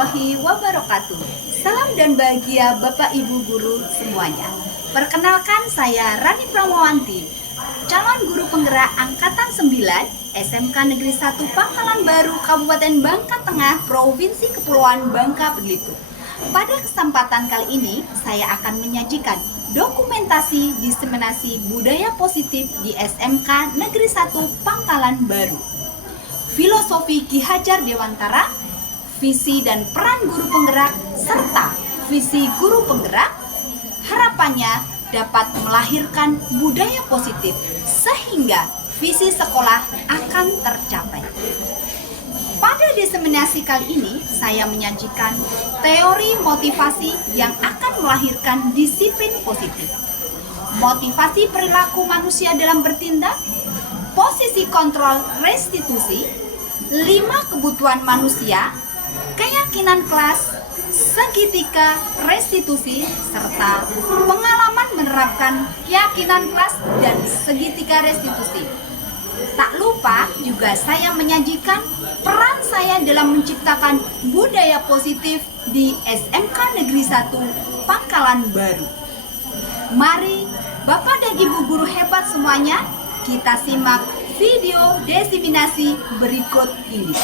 warahmatullahi wabarakatuh. Salam dan bahagia Bapak Ibu guru semuanya. Perkenalkan, saya Rani Pramawanti, calon guru penggerak angkatan 9 SMK Negeri 1 Pangkalan Baru, Kabupaten Bangka Tengah, Provinsi Kepulauan Bangka Belitung. Pada kesempatan kali ini, saya akan menyajikan dokumentasi diseminasi budaya positif di SMK Negeri 1 Pangkalan Baru. Filosofi Ki Hajar Dewantara, visi dan peran guru penggerak, serta visi guru penggerak, harapannya dapat melahirkan budaya positif sehingga visi sekolah akan tercapai. Pada diseminasi kali ini, saya menyajikan teori motivasi yang akan melahirkan disiplin positif, motivasi perilaku manusia dalam bertindak, posisi kontrol restitusi, 5 kebutuhan manusia, keyakinan kelas, segitiga restitusi, serta pengalaman menerapkan keyakinan kelas dan segitiga restitusi. Tak lupa juga saya menyajikan peran saya dalam menciptakan budaya positif di SMK Negeri 1 Pangkalan Baru. Mari Bapak dan Ibu guru hebat semuanya, kita simak video diseminasi berikut ini.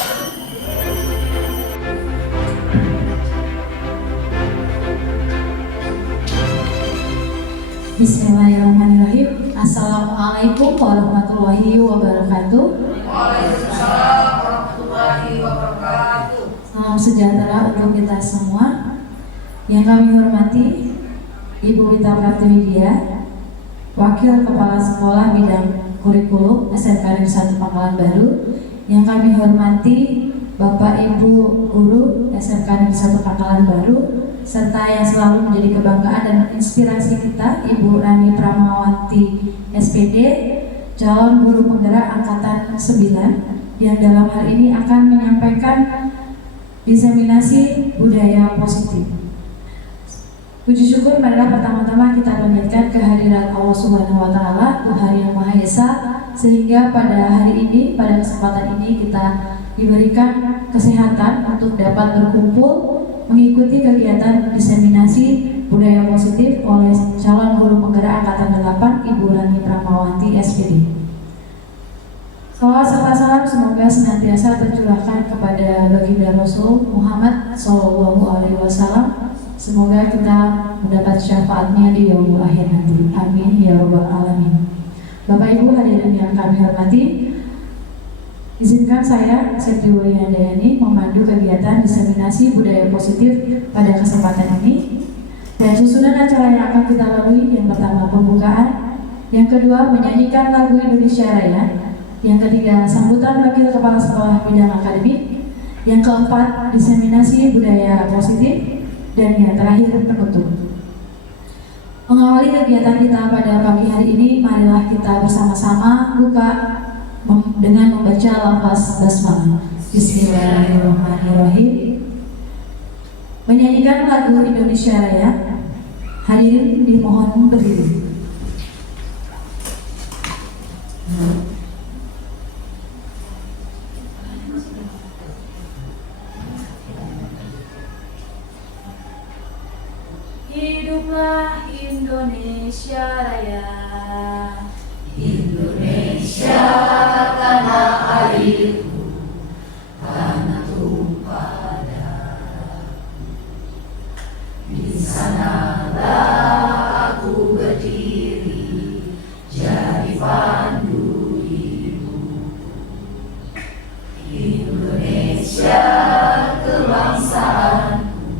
Bismillahirrahmanirrahim. Assalamualaikum warahmatullahi wabarakatuh. Waalaikumsalam warahmatullahi wabarakatuh. Salam sejahtera untuk kita semua. Yang kami hormati Ibu Wita Pratiwidya, Wakil Kepala Sekolah Bidang Kurikulum SMK Negeri 1 Pangkalan Baru. Yang kami hormati Bapak Ibu Guru SMK Negeri 1 Pangkalan Baru, serta yang selalu menjadi kebanggaan dan inspirasi kita, Ibu Rani Pramawanti SPD, calon guru penggerak angkatan 9, yang dalam hal ini akan menyampaikan diseminasi budaya positif. Puji syukur pada pertama-tama kita panjatkan kehadirat Allah Subhanahu wa Ta'ala, Tuhan yang Maha Esa, sehingga pada hari ini, pada kesempatan ini kita diberikan kesehatan untuk dapat berkumpul mengikuti kegiatan diseminasi budaya positif oleh calon guru penggerak angkatan 8 Ibu Rani Pramawanti SPD. Salawat serta salam semoga senantiasa tercurahkan kepada baginda Rasul Muhammad SAW. Semoga kita mendapat syafaatnya di yaumul akhir nanti. Amin ya rabbal alamin. Bapak Ibu hadirin yang kami hormati, izinkan saya, Septi Wulandayani, memandu kegiatan diseminasi budaya positif pada kesempatan ini. Dan susunan acara yang akan kita lalui, yang pertama pembukaan, yang kedua menyanyikan lagu Indonesia Raya, yang ketiga sambutan Wakil Kepala Sekolah Bidang Akademik, yang keempat diseminasi budaya positif, dan yang terakhir penutup. Mengawali kegiatan kita pada pagi hari ini, marilah kita bersama-sama buka dengan membaca lafaz basmalah. Bismillahirrahmanirrahim. Menyanyikan lagu Indonesia Raya. Hadirin dimohon berdiri. Hiduplah Indonesia Raya. Indonesia tanah airku, tanah tumpah darahku. Di sanalah aku berdiri, jadi pandu hidupku. Indonesia kebangsaanku,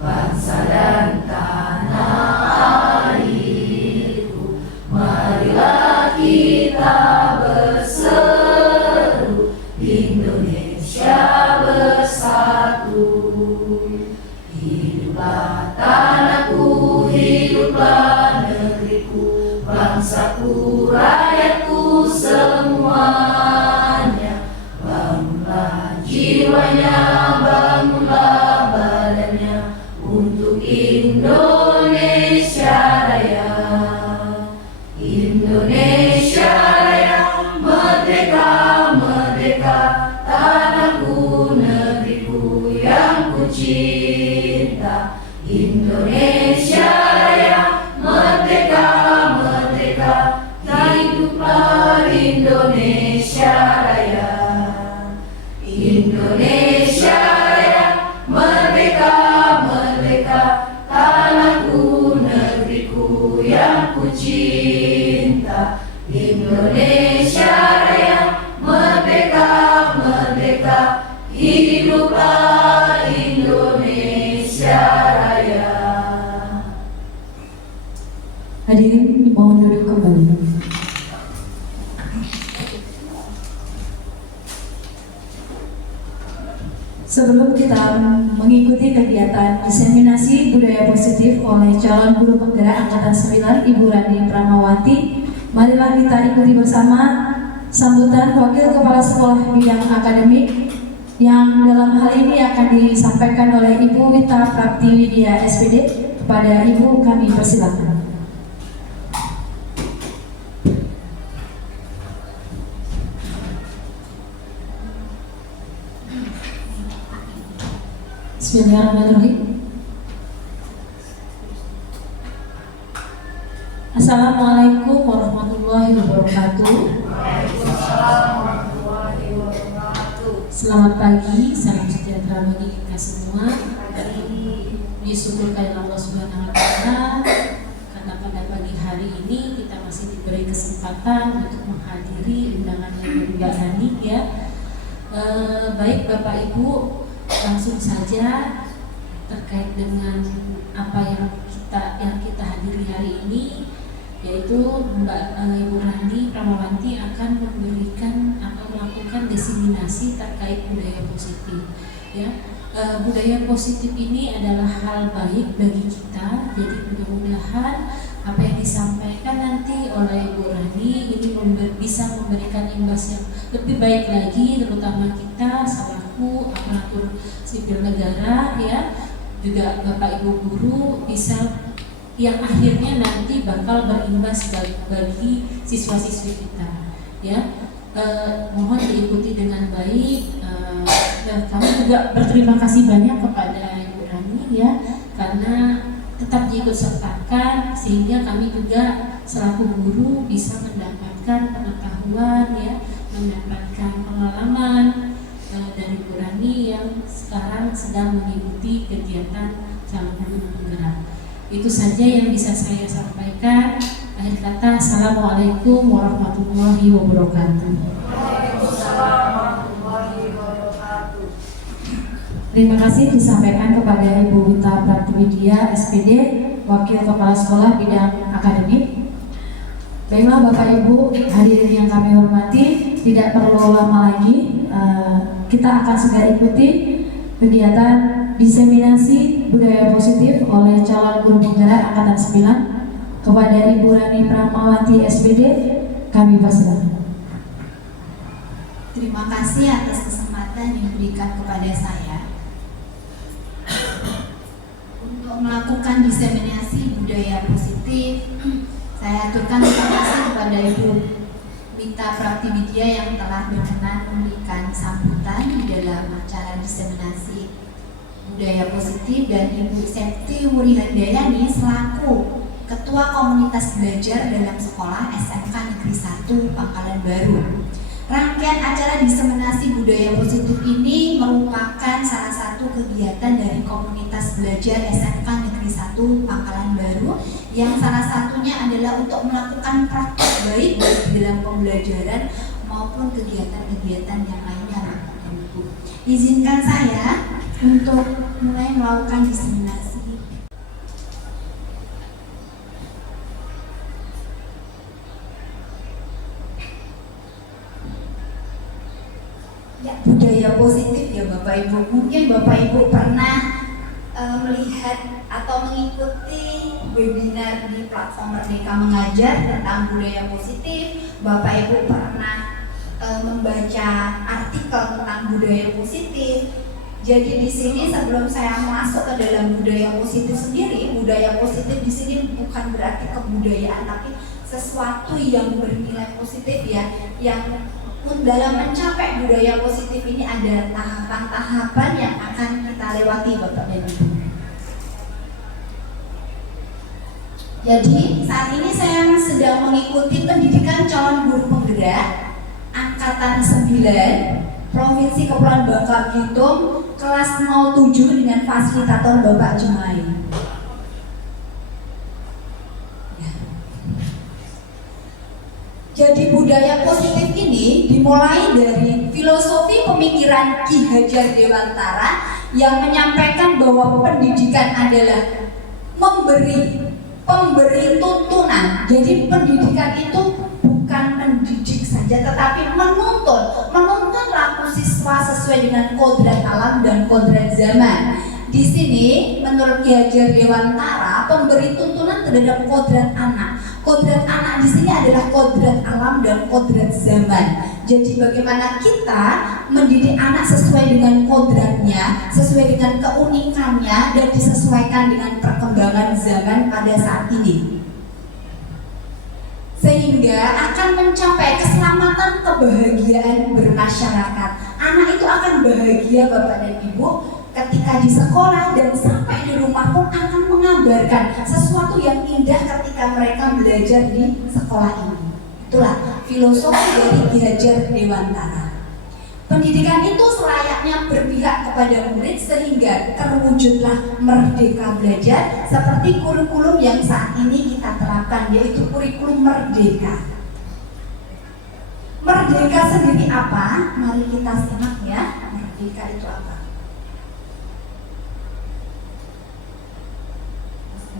bangsa dan tanah airku. Marilah kita berseru, Indonesia bersatu. Hiduplah tanahku, hiduplah negeriku, bangsaku, rakyatku semuanya. Bangunlah jiwanya, bangunlah badannya, untuk Indonesia Raya. Indonesia Raya, merdeka, merdeka, tanahku, negeriku yang ku Indonesia Raya, merdeka, merdeka, hiduplah Indonesia Raya. Indonesia Raya, merdeka, merdeka, tanahku, negeriku yang ku cinta. Indonesia Raya, merdeka, merdeka, hiduplah Indonesia Raya. Hadirin dimohon duduk kembali. Sebelum kita mengikuti kegiatan diseminasi budaya positif oleh calon guru penggerak Angkatan 9 Ibu Rani Pramawati, marilah kita ikuti bersama sambutan Wakil Kepala Sekolah Bidang Akademik yang dalam hal ini akan disampaikan oleh Ibu Wita Praktiwidya SPD. Kepada Ibu kami persilakan. Bismillahirrahmanirrahim. Assalamualaikum warahmatullahi wabarakatuh. Selamat pagi, salam sejahtera bagi kita semua. Disyukurkan Allah Subhanahu wa Ta'ala karena pada pagi hari ini kita masih diberi kesempatan untuk menghadiri undangan yang berbahagia ya. Baik Bapak Ibu, langsung saja terkait dengan apa yang kita hadiri hari ini, yaitu Mbak Ibu Rani Pramawati akan memberikan atau melakukan diseminasi terkait budaya positif ya. Budaya positif ini adalah hal baik bagi kita, jadi mudah-mudahan apa yang disampaikan nanti oleh Ibu Rani ini bisa memberikan imbas yang lebih baik lagi, terutama kita selaku aparatur sipil negara ya, juga Bapak Ibu guru bisa yang akhirnya nanti bakal berimbas bagi siswa-siswi kita ya. Mohon diikuti dengan baik. Dan kami juga berterima kasih banyak kepada Ibu Rani ya, karena tetap diikut sertakan sehingga kami juga selaku guru bisa mendapatkan pengetahuan ya, mendapatkan pengalaman dari Ibu Rani yang sekarang sedang mengikuti kegiatan calon guru penggerak. Itu saja yang bisa saya sampaikan. Akhir kata, Assalamualaikum warahmatullahi wabarakatuh. Waalaikumsalam warahmatullahi wabarakatuh. Terima kasih disampaikan kepada Ibu Wita Praktiwidya SPD, Wakil Kepala Sekolah Bidang Akademik. Baiklah Bapak Ibu hadirin yang kami hormati, tidak perlu lama lagi, kita akan segera ikuti kegiatan diseminasi budaya positif oleh calon guru penggerak Angkatan 9. Kepada Ibu Rani Pramawati SPD, kami persilakan. Terima kasih atas kesempatan yang diberikan kepada saya untuk melakukan diseminasi budaya positif. Saya aturkan terima kasih kepada Ibu Wita Praktiwidya yang telah berkenan memberikan sambutan di dalam acara diseminasi budaya positif, dan Ibu Septi Wurihandayani selaku Ketua Komunitas Belajar dalam Sekolah SMK Negeri 1 Pangkalan Baru. Rangkaian acara diseminasi budaya positif ini merupakan salah satu kegiatan dari Komunitas Belajar SMK Negeri 1 Pangkalan Baru, yang salah satunya adalah untuk melakukan praktik baik dalam pembelajaran maupun kegiatan-kegiatan yang lainnya. Izinkan saya untuk mulai melakukan diseminasi. Ya, budaya positif ya Bapak Ibu. Mungkin Bapak Ibu pernah melihat atau mengikuti webinar di platform Merdeka Mengajar tentang budaya positif. Bapak Ibu pernah membaca artikel tentang budaya positif. Jadi di sini sebelum saya masuk ke dalam budaya positif sendiri, budaya positif di sini bukan berarti kebudayaan, tapi sesuatu yang bernilai positif ya, yang dalam mencapai budaya positif ini ada tahapan-tahapan yang akan kita lewati Bapak dan Ibu. Jadi saat ini saya sedang mengikuti pendidikan calon guru penggerak Angkatan 9 Provinsi Kepulauan Bangka Belitung kelas 07 dengan fasilitator Bapak Jumai. Jadi budaya positif ini dimulai dari filosofi pemikiran Ki Hajar Dewantara yang menyampaikan bahwa pendidikan adalah pemberi tuntunan. Jadi pendidikan itu bukan mendidik saja, tetapi menuntun laku siswa sesuai dengan kodrat alam dan kodrat zaman. Di sini menurut Ki Hajar Dewantara, pemberi tuntunan terhadap kodrat anak. Kodrat anak di sini adalah kodrat alam dan kodrat zaman. Jadi bagaimana kita mendidik anak sesuai dengan kodratnya, sesuai dengan keunikannya, dan disesuaikan dengan perkembangan zaman pada saat ini, sehingga akan mencapai keselamatan kebahagiaan bermasyarakat. Anak itu akan bahagia Bapak dan Ibu ketika di sekolah, dan sampai di rumah pun akan mengabarkan sesuatu yang indah ketika mereka belajar di sekolah ini. Itulah filosofi dari Ki Hajar Dewantara. Pendidikan itu selayaknya berpihak kepada murid sehingga terwujudlah merdeka belajar seperti kurikulum yang saat ini kita terapkan, yaitu kurikulum merdeka. Merdeka sendiri apa? Mari kita simak ya. Merdeka itu apa?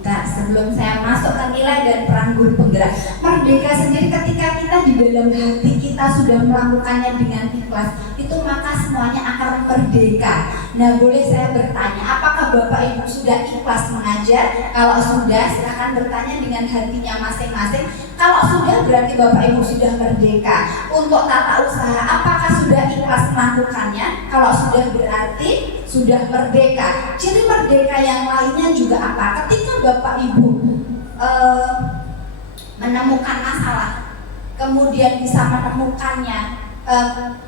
Nah, sebelum saya masuk ke nilai dan peran guru penggerak, merdeka sendiri ketika kita di dalam hati kita sudah melakukannya dengan ikhlas, itu maka semuanya akan merdeka. Nah, boleh saya bertanya, apakah Bapak Ibu sudah ikhlas mengajar? Kalau sudah, silakan bertanya dengan hatinya masing-masing. Kalau sudah, berarti Bapak Ibu sudah merdeka. Untuk tata usaha, apakah sudah ikhlas melakukannya? Kalau sudah, berarti sudah merdeka. Ciri merdeka yang lainnya juga apa? Ketika Bapak Ibu menemukan masalah, kemudian bisa menemukannya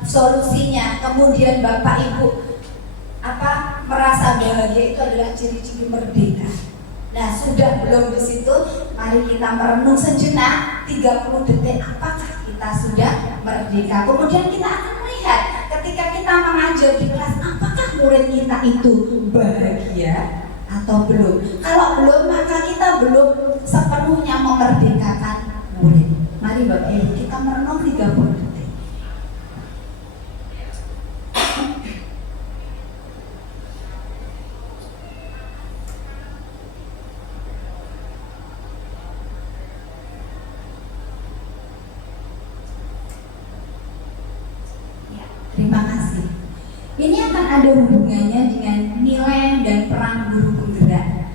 solusinya, kemudian Bapak Ibu merasa bahagia, itu adalah ciri-ciri merdeka. Nah, sudah belum di situ? Mari kita merenung sejenak 30 detik, apakah kita sudah merdeka? Kemudian kita akan melihat ketika kita mengajar di kelas, apakah murid kita itu bahagia atau belum? Kalau belum, maka kita belum sepenuhnya memerdekakan murid. Mari Bapak Ibu kita merenung 30 detik. Terima kasih. Ini akan ada hubungannya dengan nilai dan peran guru penggerak.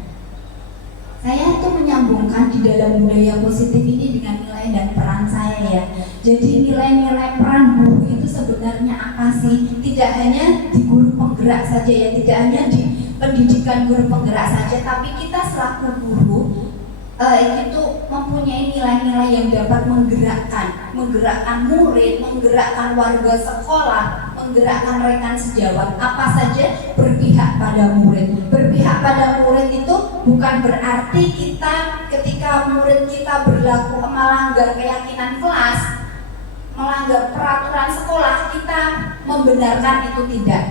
Saya tuh menyambungkan di dalam budaya positif ini dengan nilai dan peran saya ya. Jadi nilai-nilai peran guru itu sebenarnya apa sih? Tidak hanya di guru penggerak saja ya, tidak hanya di pendidikan guru penggerak saja, tapi kita selaku guru itu mempunyai nilai-nilai yang dapat menggerakkan murid, menggerakkan warga sekolah, menggerakkan rekan sejawat. Apa saja? Berpihak pada murid. Berpihak pada murid itu bukan berarti kita ketika murid kita berlaku melanggar keyakinan kelas, melanggar peraturan sekolah, kita membenarkan itu tidak.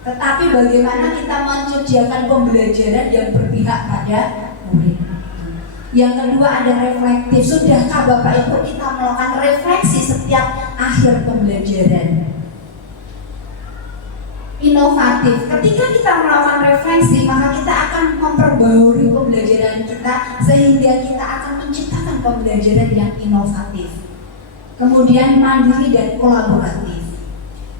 Tetapi bagaimana kita menyediakan pembelajaran yang berpihak pada murid. Yang kedua ada reflektif. Sudahkah Bapak Ibu kita melakukan refleksi setiap akhir pembelajaran? Inovatif. Ketika kita melakukan refleksi, maka kita akan memperbarui pembelajaran kita sehingga kita akan menciptakan pembelajaran yang inovatif. Kemudian mandiri dan kolaboratif.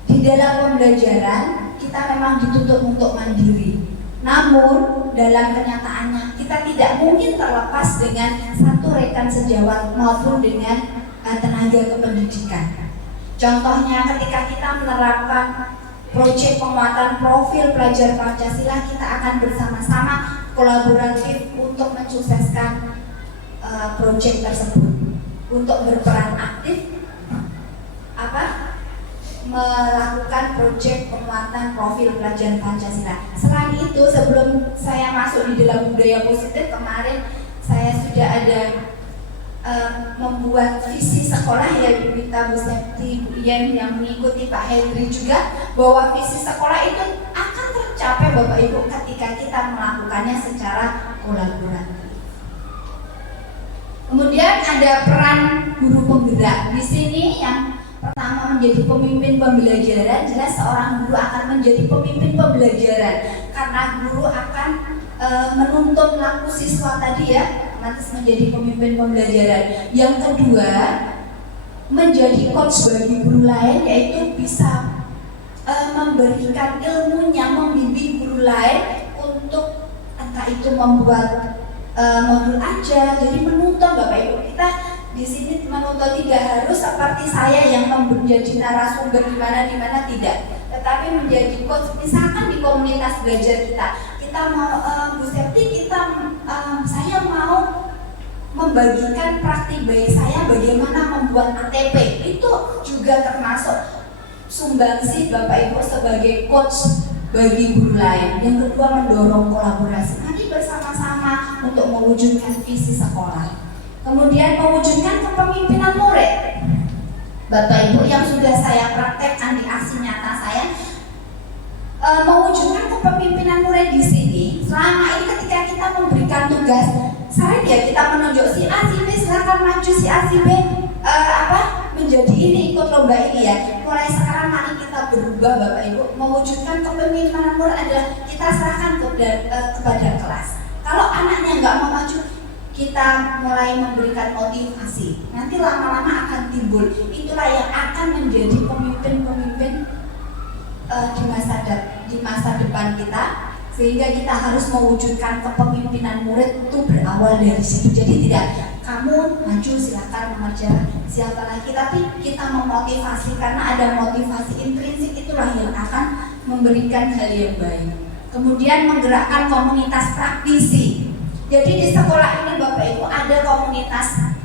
Di dalam pembelajaran kita memang dituntut untuk mandiri. Namun dalam kenyataannya kita tidak mungkin terlepas dengan satu rekan sejawat maupun dengan tenaga kependidikan. Contohnya ketika kita menerapkan proyek penguatan profil pelajar Pancasila, kita akan bersama-sama kolaboratif untuk mensukseskan proyek tersebut, untuk berperan aktif melakukan proyek penguatan profil pelajar Pancasila. Selain itu, sebelum saya masuk di dalam budaya positif, kemarin saya sudah sudah ada membuat visi sekolah ya, Bu Wita, Bu Septi, Bu Ian yang mengikuti Pak Hendri juga, bahwa visi sekolah itu akan tercapai Bapak Ibu ketika kita melakukannya secara kolaboratif. Kemudian ada peran guru penggerak. Di sini yang pertama menjadi pemimpin pembelajaran. Jelas seorang guru akan menjadi pemimpin pembelajaran karena guru akan menuntun laku siswa tadi ya, otomatis menjadi pemimpin pembelajaran. Yang kedua, menjadi coach bagi guru lain, yaitu bisa memberikan ilmunya, membimbing guru lain untuk entah itu membuat modul aja, jadi menuntun Bapak Ibu. Kita di sini menuntun tidak harus seperti saya yang menjadi narasumber di mana tidak, tetapi menjadi coach. Misalkan di komunitas belajar kita mau Bu Septi, saya mau membagikan praktik bayi saya bagaimana membuat ATP. Itu juga termasuk sumbangsi Bapak Ibu sebagai coach bagi guru lain. Yang kedua, mendorong kolaborasi. Nanti bersama-sama untuk mewujudkan visi sekolah. Kemudian mewujudkan kepemimpinan murid. Bapak Ibu yang sudah saya praktekkan di aksi nyata saya, mewujudkan kepemimpinan murid di sini. Selama ini ketika kita memberikan tugas, sering ya kita menunjuk si A, si B, silakan maju, si A, si B menjadi ini, ikut lomba ini ya. Mulai sekarang mari kita berubah Bapak Ibu, mewujudkan kepemimpinan murid adalah kita serahkan kepada kelas. Kalau anaknya nggak mau maju, kita mulai memberikan motivasi. Nanti lama-lama akan timbul. Itulah yang akan menjadi pemimpin-pemimpin di masa depan kita. Sehingga kita harus mewujudkan kepemimpinan murid itu berawal dari situ. Jadi tidak kamu maju silakan mengajar siapa lagi, tapi kita memotivasi, karena ada motivasi intrinsik, itulah yang akan memberikan hal yang baik. Kemudian menggerakkan komunitas praktisi. Jadi di sekolah ini Bapak Ibu ada komunitas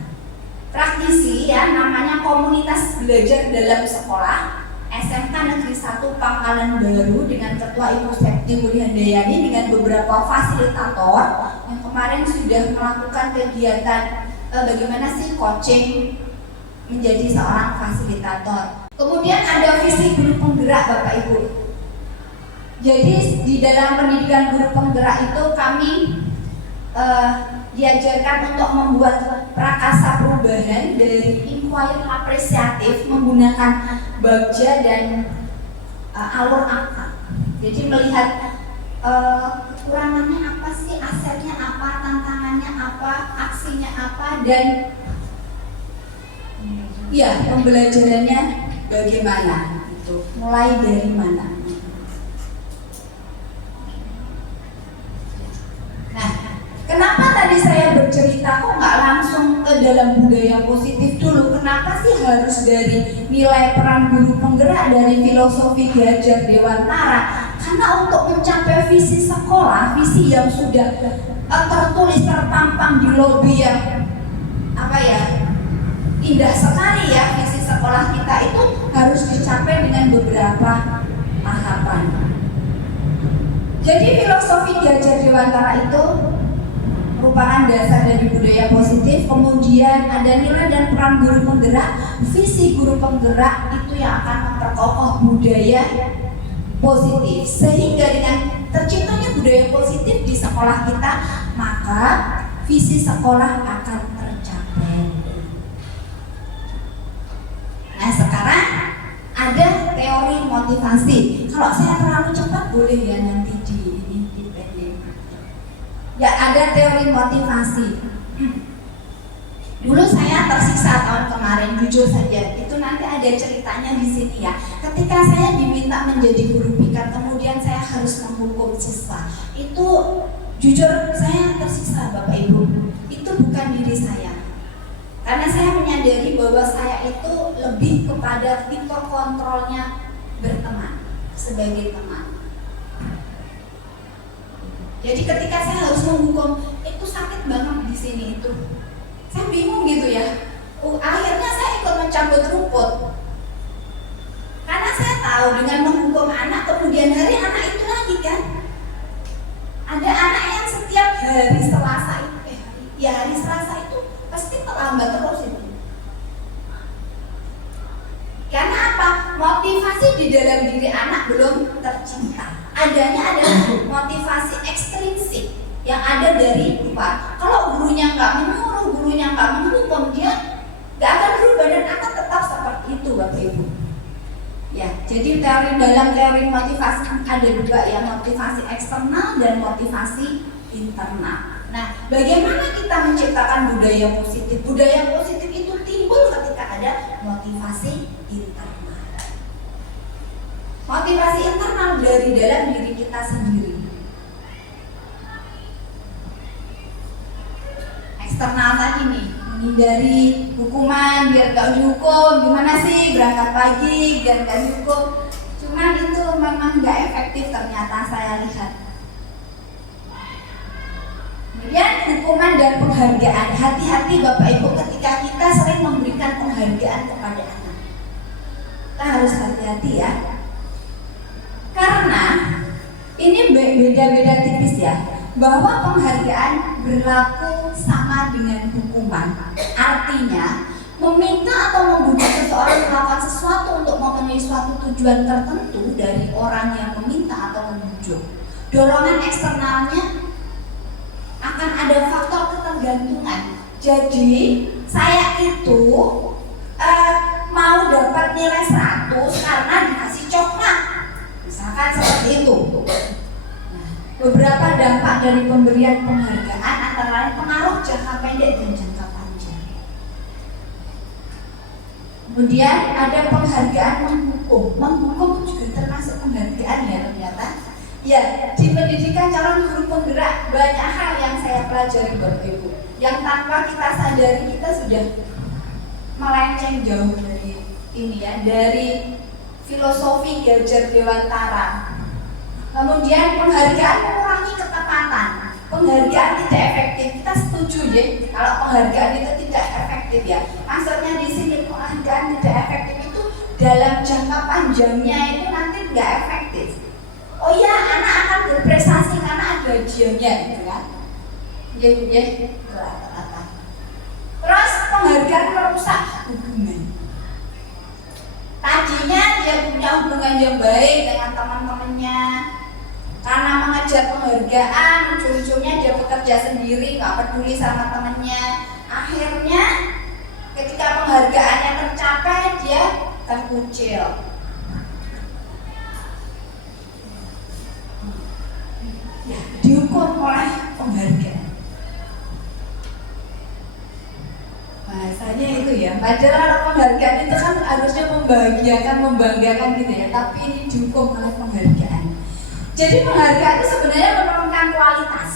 praktisi ya, namanya komunitas belajar dalam sekolah SMK Negeri 1 Pangkalan Baru dengan Ketua Ibu Septi Wulihandayani dengan beberapa fasilitator yang kemarin sudah melakukan kegiatan bagaimana sih coaching menjadi seorang fasilitator. Kemudian ada visi guru penggerak Bapak Ibu. Jadi di dalam pendidikan guru penggerak itu kami diajarkan untuk membuat prakasa perubahan dari inquiry apresiatif menggunakan bagja dan alur akta. Jadi melihat kekurangannya apa sih, asetnya apa, tantangannya apa, aksinya apa, dan ya pembelajarannya bagaimana, itu mulai dari mana. Nah, kenapa tadi saya bercerita kok nggak langsung ke dalam budaya positif dulu? Kenapa sih harus dari nilai peran guru penggerak dari filosofi Ki-Hajar Dewantara? Karena untuk mencapai visi sekolah, visi yang sudah tertulis terpampang di lobi yang indah sekali ya, visi sekolah kita itu harus dicapai dengan beberapa tahapan. Jadi filosofi Ki-Hajar Dewantara itu merupakan dasar dari budaya positif. Kemudian ada nilai dan peran guru penggerak. Visi guru penggerak itu yang akan memperkokoh budaya positif, sehingga dengan terciptanya budaya positif di sekolah kita, maka visi sekolah akan tercapai. Nah, sekarang ada teori motivasi. Kalau saya terlalu cepat boleh ya nanti di pendek. Ya, ada teori motivasi. Dulu saya tersiksa tahun kemarin, jujur saja. Itu nanti ada ceritanya di sini ya. Ketika saya diminta menjadi guru piket, kemudian saya harus menghukum siswa. Itu jujur saya tersiksa Bapak Ibu. Itu bukan diri saya. Karena saya menyadari bahwa saya itu lebih kepada tipe kontrolnya berteman, sebagai teman. Jadi ketika saya harus menghukum, itu sakit banget di sini itu. Saya bingung gitu ya. Akhirnya saya ikut mencabut rumput. Karena saya tahu dengan menghukum anak, kemudian hari anak itu lagi kan. Ada anak yang setiap hari Selasa itu, hari Selasa di dalam diri anak belum tercipta. Adanya adalah motivasi ekstrinsik yang ada dari luar. Kalau gurunya nggak menyuruh, gurunya nggak mendukung, dia nggak akan berubah dan akan tetap seperti itu, Bapak Ibu. Ya, jadi dalam teori motivasi ada dua ya, motivasi eksternal dan motivasi internal. Nah, bagaimana kita menciptakan budaya positif? Budaya positif itu timbul ketika ada motivasi internal. Motivasi internal dari dalam diri kita sendiri. Eksternal tadi nih, menghindari hukuman biar gak dihukum. Gimana sih berangkat pagi biar gak dihukum? Cuman itu memang gak efektif ternyata saya lihat. Kemudian hukuman dan penghargaan. Hati-hati Bapak Ibu ketika kita sering memberikan penghargaan kepada anak. Kita harus hati-hati ya. Karena ini beda-beda tipis ya. Bahwa penghargaan berlaku sama dengan hukuman. Artinya meminta atau membujuk seseorang melakukan sesuatu untuk memenuhi suatu tujuan tertentu dari orang yang meminta atau membujuk. Dorongan eksternalnya akan ada faktor ketergantungan. Jadi saya itu mau dapat nilai 100 karena dikasih coklat, misalkan seperti itu. Nah, beberapa dampak dari pemberian penghargaan antara lain pengaruh jangka pendek dan jangka panjang. Kemudian ada penghargaan menghukum. Menghukum juga termasuk penghargaan ya ternyata. Ya, di pendidikan calon guru penggerak banyak hal yang saya pelajari Bapak Ibu, yang tanpa kita sadari kita sudah melenceng jauh dari ini ya, dari filosofi Gadjar Dewantara. Kemudian penghargaan mengurangi ketepatan. Penghargaan tidak efektif. Kita setuju ya kalau penghargaan itu tidak efektif ya. Maksudnya di sini penghargaan tidak efektif itu dalam jangka panjangnya itu nanti nggak efektif. Oh iya, anak akan berprestasi karena ada hadiahnya, gitu kan? Ya, rata-rata. Terus penghargaan merusak hubungan. Tadinya dia punya hubungan yang baik dengan teman-temannya, karena mengejar penghargaan, ujung-ujungnya dia bekerja sendiri, nggak peduli sama temannya. Akhirnya, ketika penghargaannya tercapai, dia terkucil. Ya, dihukum oleh penghargaan. Bahasanya itu ya, padahal penghargaan itu kan harusnya membahagiakan, membanggakan gitu ya, tapi ini dihukum oleh penghargaan. Jadi penghargaan itu sebenarnya menurunkan kualitas.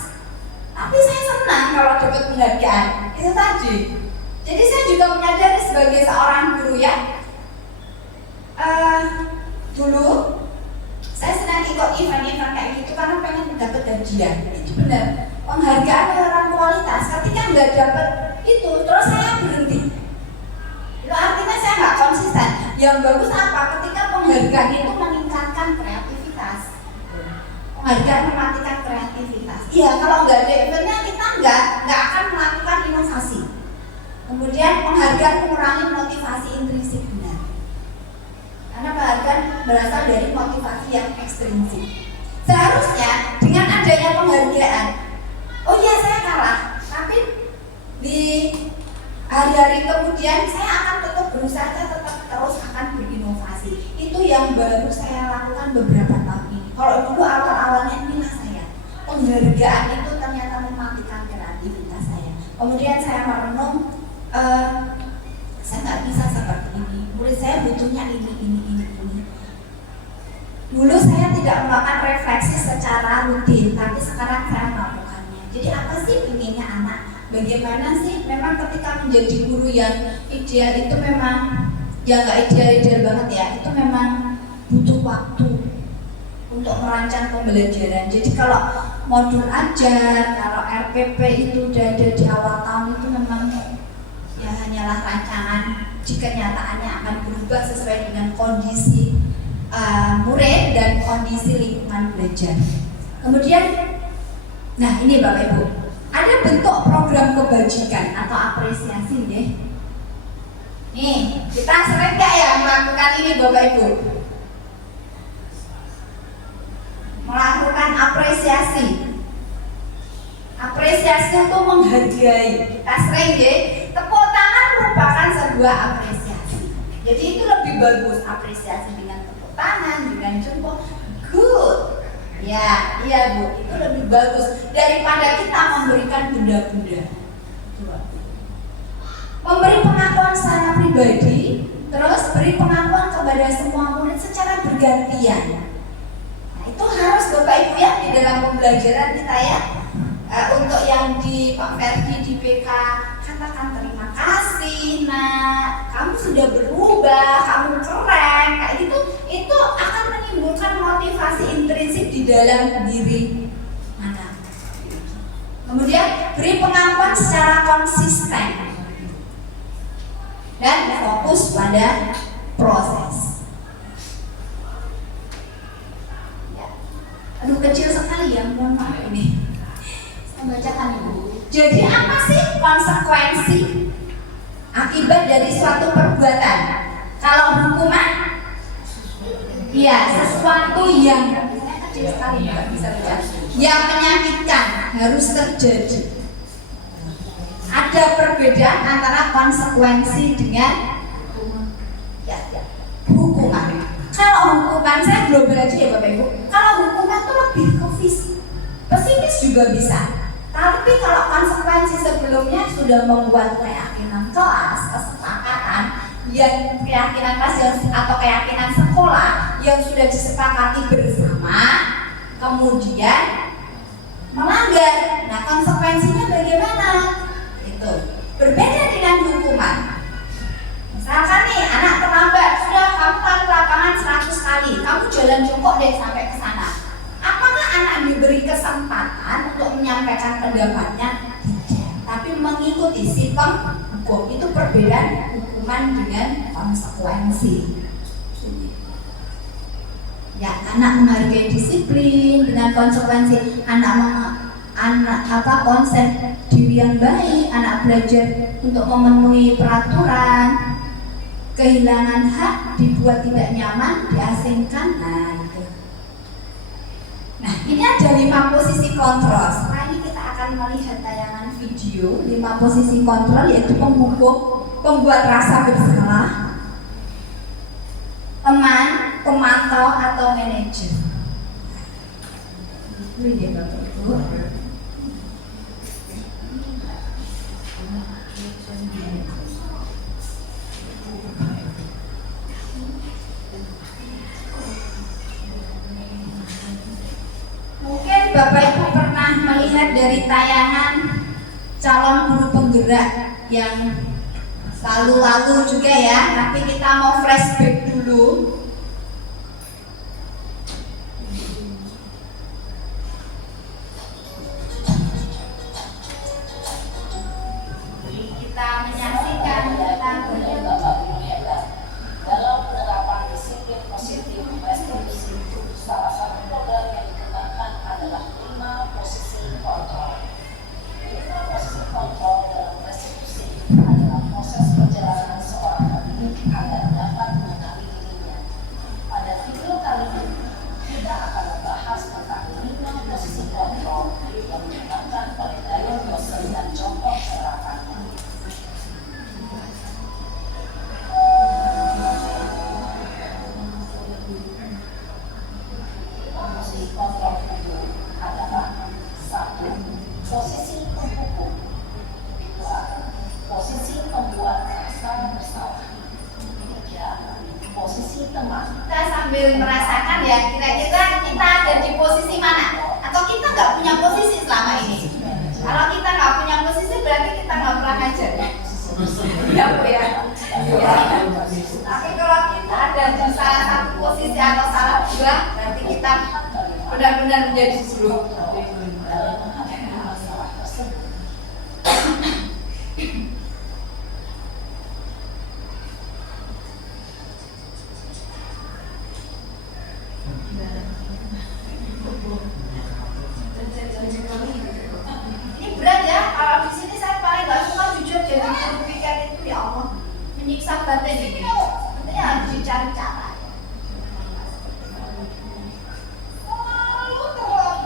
Tapi saya senang kalau dapat penghargaan. Itu tadi. Jadi saya juga menyadari sebagai seorang guru ya. Dulu saya senang ikut event-event kayak gitu karena pengen dapat hadiah. Itu benar. Penghargaan menurunkan kualitas. Ketika nggak dapat itu, terus saya berhenti. Itu artinya saya nggak konsisten. Yang bagus apa? Ketika penghargaan itu meningkatkan kreativitas. Penghargaan mematikan kreativitas. Iya, kalau nggak ada eventnya kita nggak akan melakukan inovasi. Kemudian penghargaan mengurangi motivasi intrinsik benar. Karena penghargaan berasal dari motivasi yang ekstrinsik. Seharusnya dengan adanya penghargaan, oh iya saya kalah, tapi di hari-hari kemudian saya akan tetap berusaha, saya tetap terus akan berinovasi. Itu yang baru saya lakukan beberapa tahun ini. Kalau dulu awal-awalnya inilah saya, penghargaan itu ternyata mematikan kreativitas saya. Kemudian saya merenung, saya nggak bisa seperti ini. Murid saya butuhnya ini. Dulu saya tidak melakukan refleksi secara rutin, tapi sekarang saya melakukannya. Jadi apa sih inginnya anak? Bagaimana sih? Memang ketika menjadi guru yang ideal itu memang ya nggak ideal banget ya. Itu memang butuh waktu untuk merancang pembelajaran. Jadi kalau modul ajar, kalau RPP itu udah ada di awal tahun itu memang ya hanyalah rancangan. Jika kenyataannya akan berubah sesuai dengan kondisi murid dan kondisi lingkungan belajar. Kemudian, nah ini Bapak Ibu, ada bentuk program kebajikan atau apresiasi deh. Nih, kita sering gak ya melakukan ini Bapak Ibu? merasakan apresiasi. Apresiasi itu menghargai. Kita sering ya, tepuk tangan merupakan sebuah apresiasi. Jadi itu lebih bagus, apresiasi dengan tepuk tangan, dengan jempol. Good. Ya, iya Bu, itu lebih bagus daripada kita memberikan benda-benda. Memberi pengakuan secara pribadi, terus beri pengakuan kepada semua murid secara bergantian. Nah, itu harus Bapak Ibu ya di dalam pembelajaran kita ya. Untuk yang di Pak Ferdi di BK, katakan terima kasih nak, kamu sudah berubah, kamu keren, kayak gitu. Itu akan menimbulkan motivasi intrinsik di dalam diri anak. Kemudian beri pengakuan secara konsisten dan fokus pada proses. Ya. Aduh kecil sekali ya, mohon maaf ini. Saya bacakan Ibu. Jadi apa sih konsekuensi akibat dari suatu perbuatan? Kalau hukuman, iya sesuatu yang kecil sekali nggak bisa baca, yang menyakitkan harus terjadi. Ada perbedaan antara konsekuensi dengan hukuman. Kalau hukuman, saya global aja ya Bapak Ibu. Kalau hukuman itu lebih ke fisik, psikis juga bisa. Tapi kalau konsekuensi sebelumnya sudah membuat keyakinan kelas, kesepakatan, yang keyakinan kelas atau keyakinan sekolah yang sudah disepakati bersama, kemudian melanggar. Nah konsekuensinya bagaimana? Itu berbeda dengan hukuman. Misalkan nih anak terlambat, sudah kamu lari lapangan 100 kali, kamu jalan jongkok deh sampai ke sana. Apakah anak diberi kesempatan untuk menyampaikan pendapatnya? Tidak, tapi mengikuti sistem hukum. Itu perbedaan hukuman dengan konsekuensi. Ya, anak menghargai disiplin dengan konsekuensi. Anak konsep diri yang baik, anak belajar untuk memenuhi peraturan. Kehilangan hak, dibuat tidak nyaman, diasingkan. Nah, ini ada 5 posisi kontrol. Setelah ini kita akan melihat tayangan video 5 posisi kontrol, yaitu pemhukum, pembuat rasa bersalah, teman, pemantau atau manajer. Ini dia Bapak Ibu. Mungkin Bapak Ibu pernah melihat dari tayangan calon guru penggerak yang lalu-lalu juga ya, tapi kita mau flashback dulu. Kita menyaksikan tentang dalam penerapan disiplin positif restitusi, salah satu modal yang dikembangkan adalah 5 posisi kontrol. 5 posisi kontrol dalam restitusi adalah proses perjalanan seorang pendidik agar dapat mengenali dirinya. Pada video kali ini, kita akan membahas tentang 5 posisi kontrol yang dikembangkan oleh Dayon Yosef dan contoh penerapannya. Posisi kontrol itu adalah 1. Posisi penghukum, 2. Posisi pembuat rasa bersalah, 3. Posisi teman. kita sambil merasakan ya, kira-kira kita ada di posisi mana? Atau kita nggak punya posisi selama ini? Kalau kita nggak punya posisi berarti kita nggak pernah ngajar ya? Iya Bu ya? Ya. Tapi kalau kita ada di salah satu posisi atau salah 2, berarti kita benar-benar menjadi guru. Ini berat ya, kalau di sini saya paling nggak suka jujur jadi guru piket itu ya Allah, menyiksa batin ini. Nantinya harus dicari cara. Selalu terlalu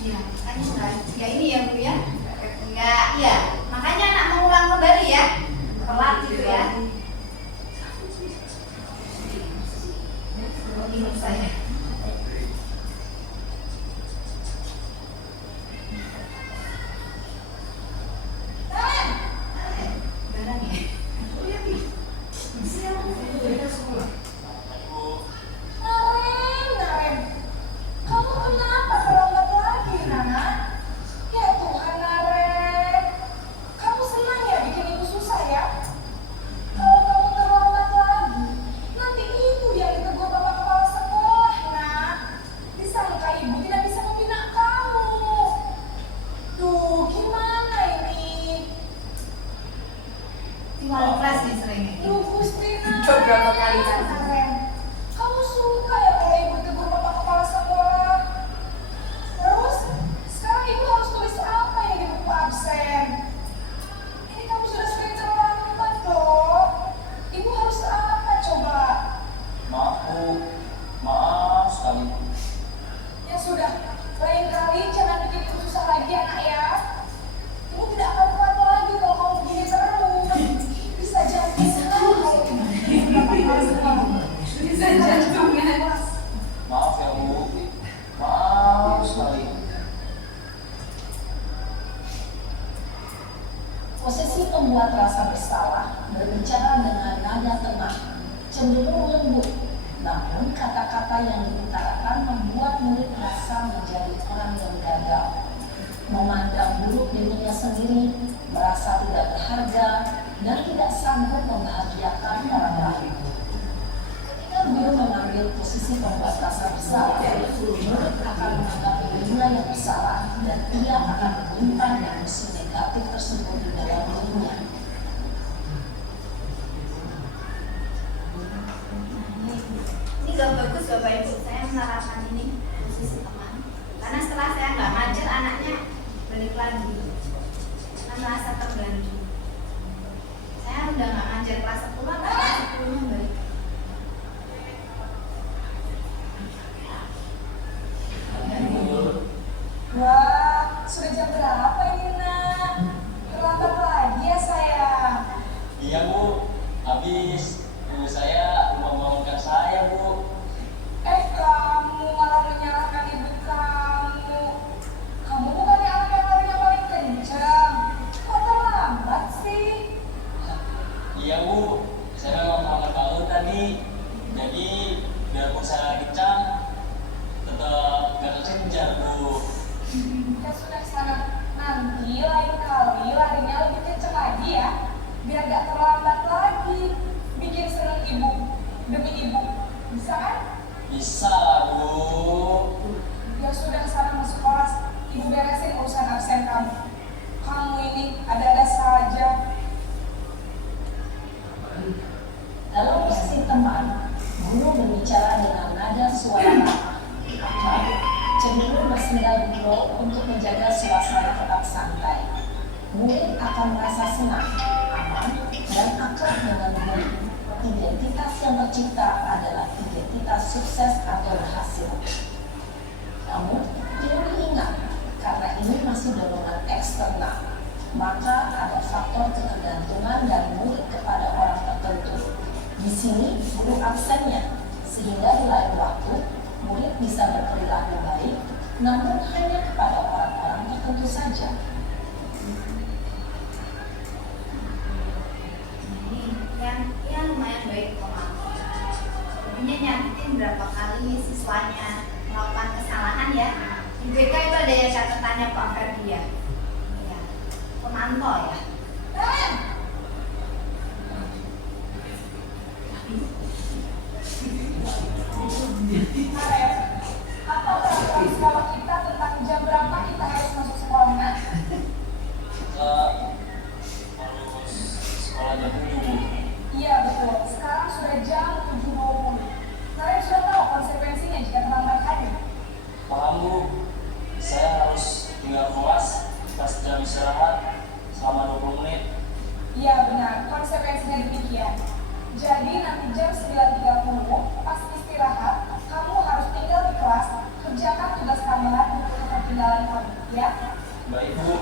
Iya, makanya enggak. Ya ini ya Bu ya. Enggak, iya. Makanya anak mengulang kembali ya. Telat gitu ya. Ini saya. Barang ya. Naren, kamu kenapa terlambat lagi, Nana? Ya Tuhan, Naren, kamu senang ya bikin ibu susah ya? Kalau kamu terlambat lagi, nanti ibu yang ditegur bapak kepala sekolah, Nak. Disangka ibu tidak bisa membina kamu. Tuh, gimana ini? Tinggal kelas nih sering. Duh, Gustina. Coba berapa kali kan? Naren, kamu suka ya kalau ibu tegur bapak kepala sekolah? Terus, sekarang ibu harus tulis apa ya di buku absen? Ini kamu sudah sering terlambat loh. Ibu harus apa coba? Maaf Bu, maaf sekali. Ya sudah, lain kali jangan bikin ibu susah lagi ya nak ya. Ibu tidak akan kuat lagi kalau kamu begini terus. Bisa jadi kalau bapak kepala sekolah. Bisa jantungnya. Maaf ya Bu, maaf sekali. Posisi pembuat rasa bersalah berbicara dengan nada tenang, cenderung lembut, namun kata-kata yang diutarakan membuat murid merasa menjadi orang yang gagal, memandang buruk dirinya sendiri, merasa tidak berharga, dan tidak sanggup membahagiakan orang lain. Ketika guru mengambil posisi pembuat rasa bersalah, murid akan menganggap dirinya yang bersalah dan ia akan menyimpan emosi negatif tersebut di dalam dirinya. Ini gak bagus Bapak Ibu, saya menerapkan ini posisi teman. Karena setelah saya nggak ngajar anaknya balik lagi, karena merasa terganggu. Saya udah nggak ngajar kelas 10, kelas 10-nya balik. Wah, sudah jam berapa ini nak? Terlambat lagi ya sayang. Iya Bu, habis ibu saya membangunkan saya Bu. Kamu malah menyalahkan ibu kamu. Kamu bukannya anak yang larinya paling kencang. Kok terlambat sih? Iya Bu, saya memang terlambat bangun tadi. Jadi biarpun saya kencang, tetap gak kekejar Bu. Ya sudah sana. Nanti lain kali larinya lebih kencang lagi ya. Biar gak terlambat lagi. Bikin seneng ibu demi ibu. Bisa kan? Bisa Bu. Ya sudah sana masuk kelas. Ibu beresin urusan absen kamu. Kamu ini ada-ada saja. Dalam posisi teman, guru berbicara dengan nada suara ramah, maka cenderung bersendal gurau untuk menjaga suasana tetap santai. Murid akan merasa senang, aman, dan akrab dengan guru. Identitas yang tercipta adalah identitas sukses atau berhasil. Namun, perlu diingat, karena ini masih dorongan eksternal, maka ada faktor ketergantungan dari murid kepada orang tertentu. Di sini, guru absennya, sehingga di lain waktu, murid bisa berperilaku baik, namun hanya kepada orang-orang tertentu saja. Ini yang lumayan baik kok Mak. Jadinya nyakitin berapa kali siswanya melakukan kesalahan ya. Di BK itu ada ya catatannya Pak Ferdi ya. Ya. Pemantau ya. Karen, apa peraturan sekolah kita tentang jam berapa kita harus masuk sekolah nak? Kita harus sekolah jam 7 Bu. Iya betul, sekarang sudah jam 7.20. Kalian sudah tahu konsekuensinya jika terlambat hadir? Paham Bu, saya harus tinggal kelas pas jam istirahat selama 20 menit. Iya benar, konsekuensinya demikian. Jadi nanti jam 9.30 pas istirahat, kamu harus tinggal di kelas, kerjakan tugas tambahan untuk kepentingan peninggalan kamu, ya. Baik Bu.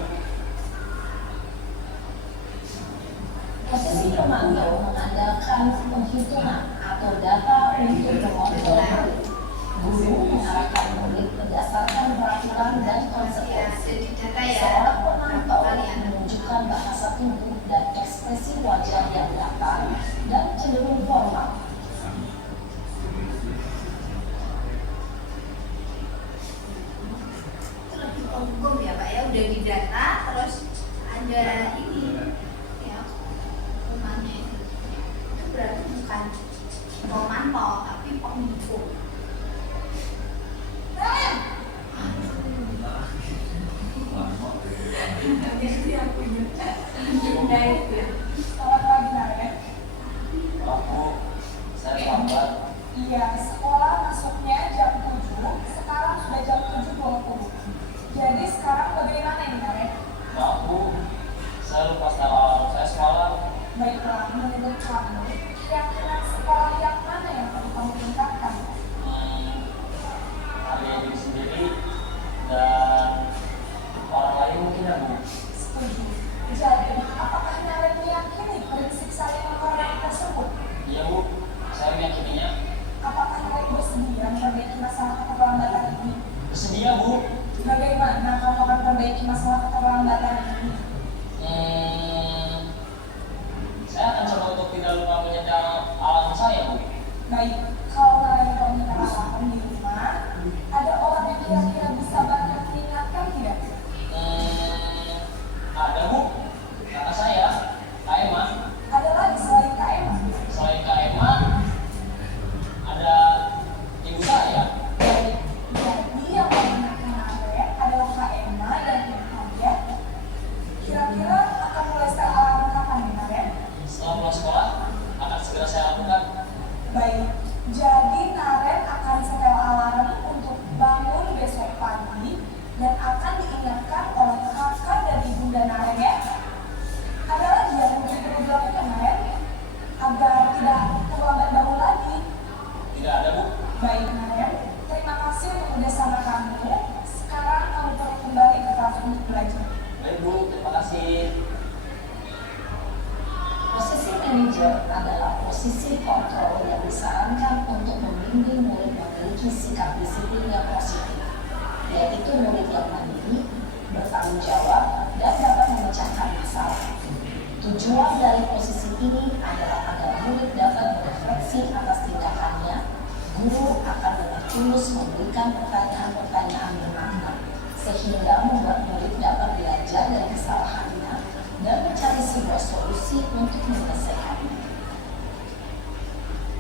Posisi pemanggil mengandalkan penghitungan atau data untuk mengontrol. Guru mengarahkan murid berdasarkan peraturan dan konsekuensi. Seorang penantau menunjukkan bahasa tubuh dan ekspresi wajah yang datar dan cenderung formal. Itu lebih hukum ya Pak ya, udah didata terus ada ini ya hukumannya itu berarti bukan pemantau tapi penghukum. Selamat pagi, Naren. Maaf Bu, saya terlambat. Iya, sekolah masuknya jam 7, sekarang sudah jam 7.20. Jadi sekarang bagaimana ini, Naren? Maaf Bu, saya lupa salah saya semalam. Baiklah, menurut kamu, kira-kira sekolah yang mana yang perlu kamu tingkatkan? Harga diri sendiri dan orang lain mungkin ya Bu. Setuju. Jadi, apakah Naren meyakini prinsip saling menghargai tersebut? Iya Bu, saya meyakininya. Apakah Naren bersedia memperbaiki masalah keterlambatan ini? Bersedia Bu. Bagaimana kamu akan memperbaiki masalah keterlambatan ini? Saya akan coba untuk tidak lupa menyedang alam saya Bu. Baik, kalau Naren punya alasan di rumah, ada orang yang kira-kira bisa bantu mengingatkan tidak? Ada Bu, kakak saya, Kak Emma. Ada lagi selain Kak Emma? Selain Kak Emma, ada ibu saya. Baik, jadi yang memenangkan Naren adalah Kak Emma dan Ibu ya. Kira-kira akan mulai setel alarm kapan nih Naren? Setelah pulang sekolah, akan segera saya lakukan. Baik, jadi Naren akan setel alarm untuk bangun besok pagi dan akan diingatkan oleh kakak dan ibunda Naren ya. Ada lagi yang mungkin perlu dilakukan Naren agar tidak terlambat bangun lagi. Tidak ada Bu. Baik Naren, terima kasih untuk kerjasama kamu. Sekarang kamu perlu kembali ke kelas untuk belajar. Baik Bu, terima kasih. Posisi manajer adalah posisi kontrol yang disarankan untuk membimbing murid memiliki sikap disiplin yang positif, yaitu murid yang mandiri, bertanggung jawab, dan dapat memecahkan masalah. Tujuan dari posisi ini adalah agar murid dapat berefleksi atas tindakannya. Guru akan dengan tulus memberikan pertanyaan-pertanyaan bermakna, sehingga membuat murid dapat belajar dari kesalahannya dan mencari sebuah solusi untuk menyelesaikannya.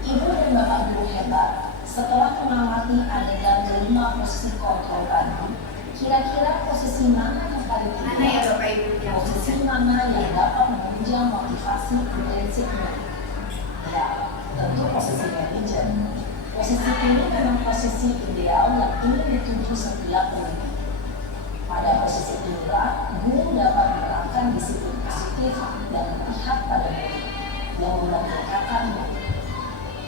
Ibu dan Bapak guru hebat, setelah mengamati adegan kelima posisi kontrol tadi, kira-kira posisi mana yang paling Mana ya ideal? Bapak Ibu yang Posisi mana yang dapat menunjang motivasi intrinsik? Ya, tentu posisi manajer. Posisi ini memang posisi ideal yang ingin dituju setiap murid. Pada posisi inilah, guru dapat menerapkan disiplin positif dan berpihak pada murid yang memerdekakan murid.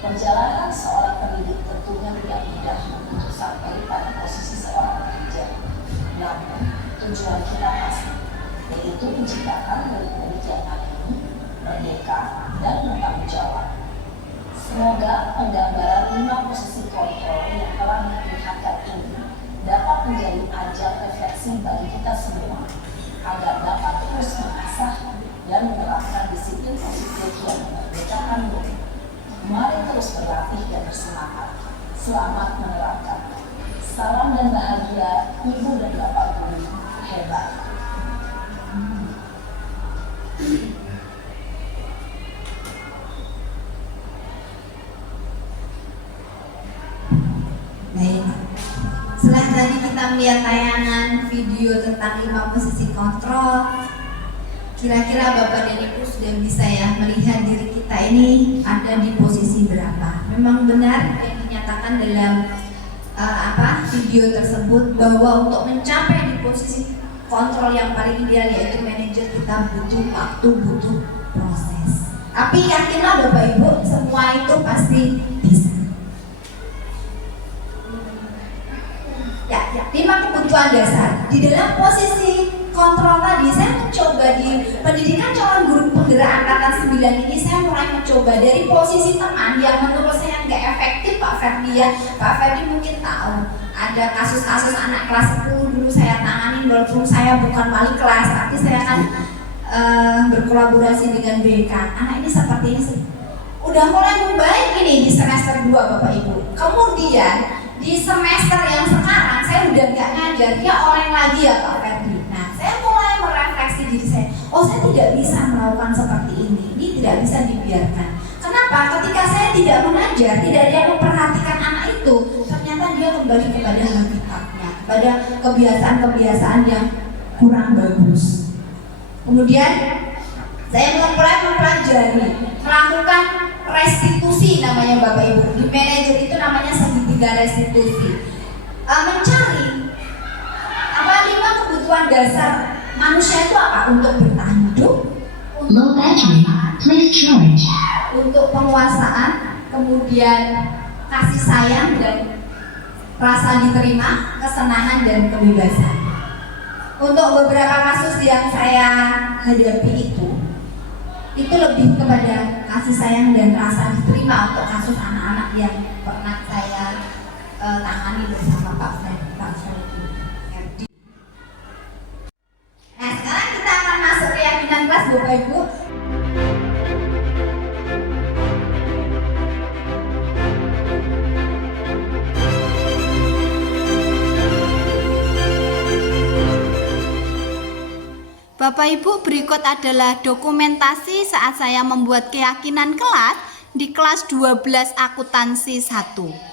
Perjalanan seorang pendidik tentunya tidak mudah untuk sampai pada posisi seorang manajer. Namun, tujuan kita pasti, yaitu menciptakan murid-murid yang mandiri, merdeka, dan bertanggung jawab. Semoga penggambaran 5 posisi kontrol yang telah diperlihatkan ini dapat menjadi ajang refleksi bagi kita semua agar dapat terus mengasah dan menerapkan disiplin positif yang memerdekakan murid. Mari terus berlatih dan bersemangat. Selamat menerapkan. Salam dan bahagia Ibu dan Bapak guru hebat. Baik. Setelah tadi kita melihat tayangan video tentang 5 posisi kontrol, kira-kira Bapak dan Ibu sudah bisa ya melihat diri kita ini ada di posisi berapa. Memang benar yang dinyatakan dalam video tersebut bahwa untuk mencapai di posisi kontrol yang paling ideal yaitu manajer, kita butuh waktu, butuh proses. Tapi yakinlah Bapak Ibu, semua itu pasti bisa. Ya, 5 kebutuhan dasar. di dalam posisi kontrol tadi, saya mencoba di pendidikan calon guru penggerak angkatan 9 ini, saya mulai mencoba dari posisi teman yang menurut saya nggak efektif, Pak Ferdi ya. Pak Ferdi mungkin tahu ada kasus-kasus anak kelas 10 dulu saya tangani, walaupun saya bukan wali kelas, tapi saya kan berkolaborasi dengan BK. Anak ini seperti ini udah mulai membaik ini di semester 2 Bapak Ibu. Kemudian di semester yang sekarang saya udah nggak ngajar, dia oleng lagi ya Pak Ferdi. Nah, saya mulai merefleksi diri saya, oh saya tidak bisa melakukan seperti ini tidak bisa dibiarkan. Kenapa? Ketika saya tidak mengajar, tidak ada yang memperhatikan anak itu, ternyata dia kembali kepada habitatnya, kepada kebiasaan-kebiasaan yang kurang bagus. Kemudian saya mulai mempelajari, melakukan restitusi namanya Bapak Ibu. Di manajer itu namanya segitiga restitusi. Mencari 5 kebutuhan dasar manusia itu apa? Untuk bertahan hidup, Low battery, please charge. untuk penguasaan, kemudian kasih sayang dan rasa diterima, kesenangan dan kebebasan. Untuk beberapa kasus yang saya hadapi itu lebih kepada kasih sayang dan rasa diterima untuk kasus anak-anak yang pernah saya tangani bersama Pak Ferdi. Nah, sekarang kita akan masuk keyakinan kelas Bapak Ibu. Bapak Ibu, berikut adalah dokumentasi saat saya membuat keyakinan kelas di kelas 12 akuntansi 1.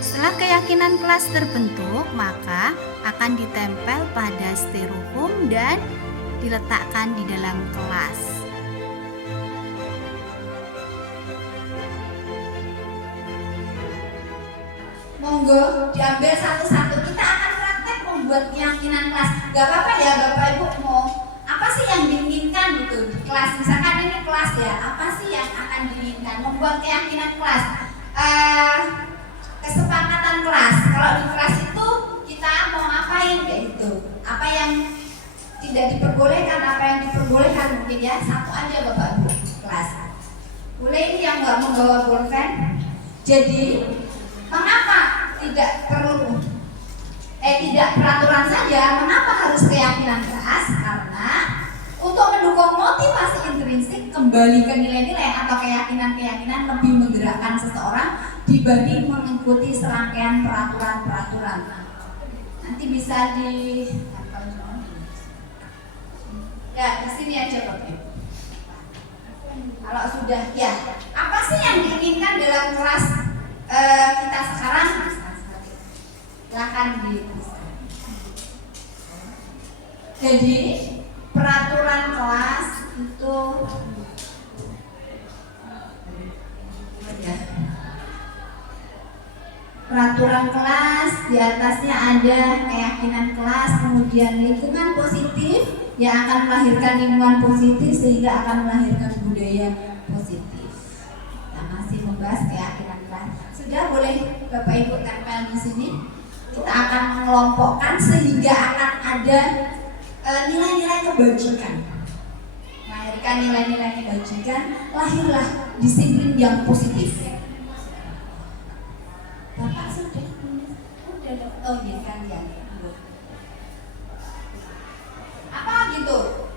Setelah keyakinan kelas terbentuk, maka akan ditempel pada styrofoam dan diletakkan di dalam kelas. Monggo diambil satu-satu. Kita akan praktek membuat keyakinan kelas. Gak apa-apa ya Bapak Ibu, mau apa sih yang diinginkan gitu di kelas? Misalkan ini kelas ya, apa sih yang akan diinginkan? Membuat keyakinan kelas. Kesepakatan kelas. Kalau di kelas itu kita mau ngapain kayak gitu. Apa yang tidak diperbolehkan, apa yang diperbolehkan mungkin ya. Satu aja Bapak Ibu kelas. Boleh ini yang nggak membawa pulpen. Jadi mengapa tidak perlu tidak peraturan saja? Mengapa harus keyakinan kelas? Karena untuk mendukung motivasi intrinsik kembali ke nilai-nilai atau keyakinan-keyakinan lebih menggerakkan seseorang dibanding mengikuti serangkaian peraturan-peraturan. Nanti bisa di ya di sini aja Bapak Ibu. Kalau sudah ya, apa sih yang diinginkan dalam kelas kita sekarang? Silakan dituliskan. Jadi peraturan kelas itu ya. Peraturan kelas, di atasnya ada keyakinan kelas, kemudian lingkungan positif yang akan melahirkan lingkungan positif sehingga akan melahirkan budaya positif. Kita masih membahas keyakinan kelas. Sudah boleh Bapak Ibu tempel di sini. Kita akan mengelompokkan sehingga akan ada nilai-nilai kebajikan. Melahirkan nilai-nilai kebajikan, lahirlah disiplin yang positif. Bapak sudah dapat, oh iya kan ya. Apa gitu?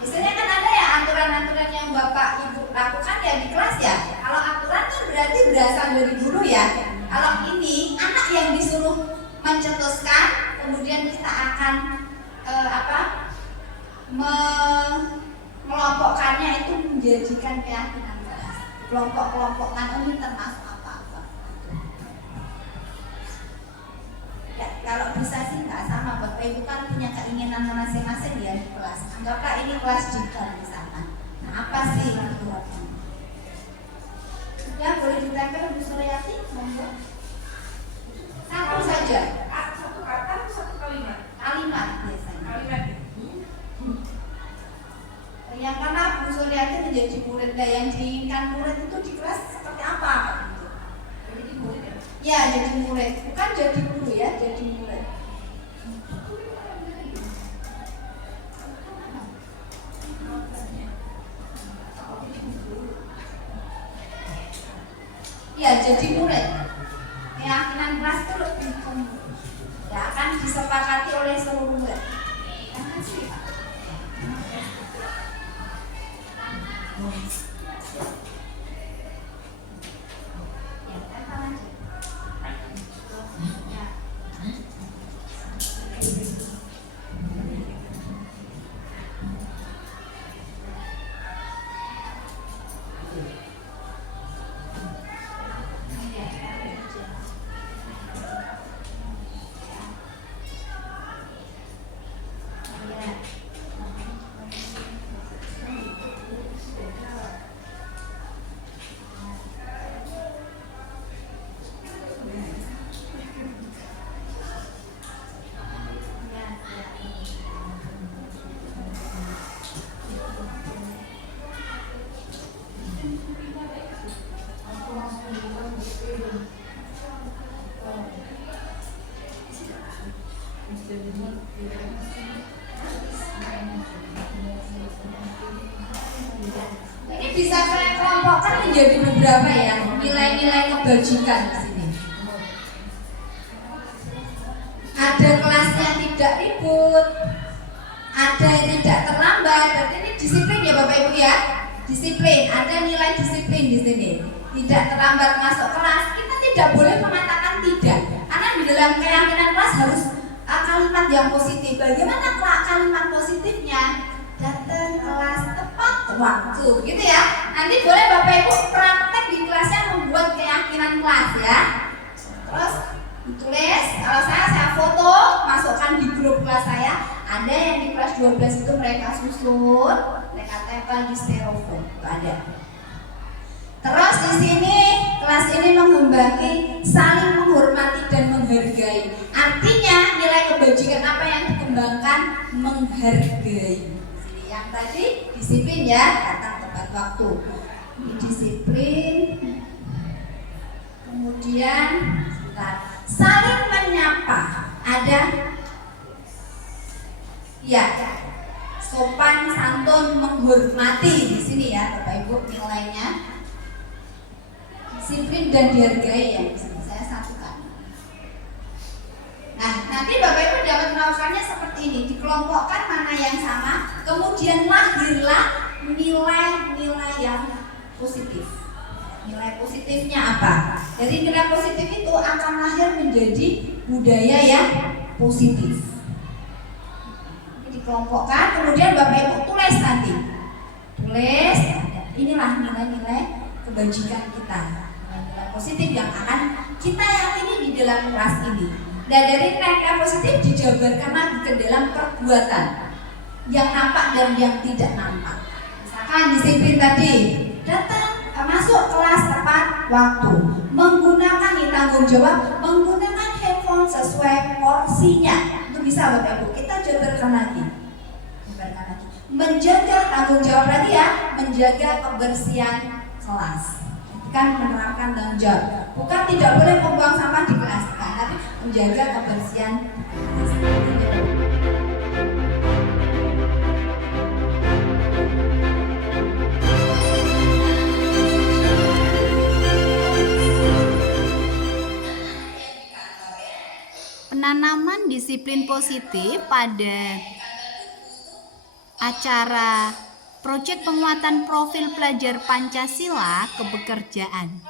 Biasanya kan ada ya aturan-aturan yang Bapak Ibu lakukan ya di kelas ya. Kalau aturan kan berarti berasal dari guru ya. Kalau ini anak yang disuruh mencetuskan, kemudian kita akan mengelompokkannya itu menjadikan keyakinan kelas. Kelompok-kelompokkan ini termasuk apa-apa. Ya, kalau bisa sih nggak sama, Bapak Ibu kan punya keinginan masing-masing ya di kelas. Anggaplah ini kelas digital di sana. Nah, apa sih aturannya? Sudah boleh ditempel Bu Suryati, monggo. Satu saja. Satu kata atau satu kalimat? Kalimat biasanya. Kalimat. Yang mana Bu Suryati menjadi murid, nah yang diinginkan murid itu di kelas seperti apa? Gitu. Jadi murid ya? Ya, jadi murid, bukan jadi guru ya, jadi murid. Ya, jadi murid. Keyakinan kelas itu lebih ya akan disepakati oleh seluruh murid. Terima kasih, Pak. Ya, tempel aja. Ya. Ini bisa saya kelompokkan menjadi beberapa ya nilai-nilai kebajikan di sini. Ada kelasnya tidak ribut, ada yang tidak terlambat. Berarti ini disiplin ya Bapak Ibu ya. Disiplin, ada nilai disiplin di sini. Tidak terlambat masuk kelas. Kita tidak boleh mengatakan tidak, karena di dalam keyakinan kelas harus kalimat yang positif. Bagaimana kalimat positifnya? Datang kelas tepat waktu, gitu ya. Nanti boleh Bapak Ibu praktek di kelasnya membuat keyakinan kelas ya. Terus ditulis, kalau saya foto, masukkan di grup kelas saya. Ada yang di kelas 12 itu mereka susun, mereka tempel di styrofoam, itu ada. Terus di sini kelas ini mengembangkan saling menghormati dan menghargai. Artinya nilai kebajikan apa yang dikembangkan? Menghargai. Sini yang tadi disiplin ya, datang tepat waktu. Ini disiplin. Kemudian sebentar, saling menyapa. Ada ya, sopan, santun, menghormati di sini ya Bapak Ibu nilainya. Disiplin dan dihargai ya, saya satukan. Nah, nanti Bapak Ibu dapat melakukannya seperti ini, dikelompokkan mana yang sama, kemudian lahirlah nilai-nilai yang positif. Nilai positifnya apa? Dari nilai positif itu akan lahir menjadi budaya yang positif. Dikelompokkan, kemudian Bapak Ibu tulis nanti. Tulis, inilah nilai-nilai kebajikan kita. Nilai positif yang akan kita yakini di dalam kelas ini. Dan dari nilai positif dijabarkan lagi ke dalam perbuatan yang nampak dan yang tidak nampak. Misalkan disiplin tadi, datang masuk kelas tepat waktu, menggunakan tanggung jawab, menggunakan handphone sesuai porsinya. Itu bisa Bapak Ibu, kita jabarkan lagi. menjaga, tanggung jawab lagi ya, menjaga kebersihan kelas. Kan menerapkan tanggung jawab. Bukan tidak boleh membuang sampah di kelas, kan, tapi menjaga kebersihan kelas. Penanaman disiplin positif pada acara proyek penguatan profil pelajar Pancasila kepekerjaan.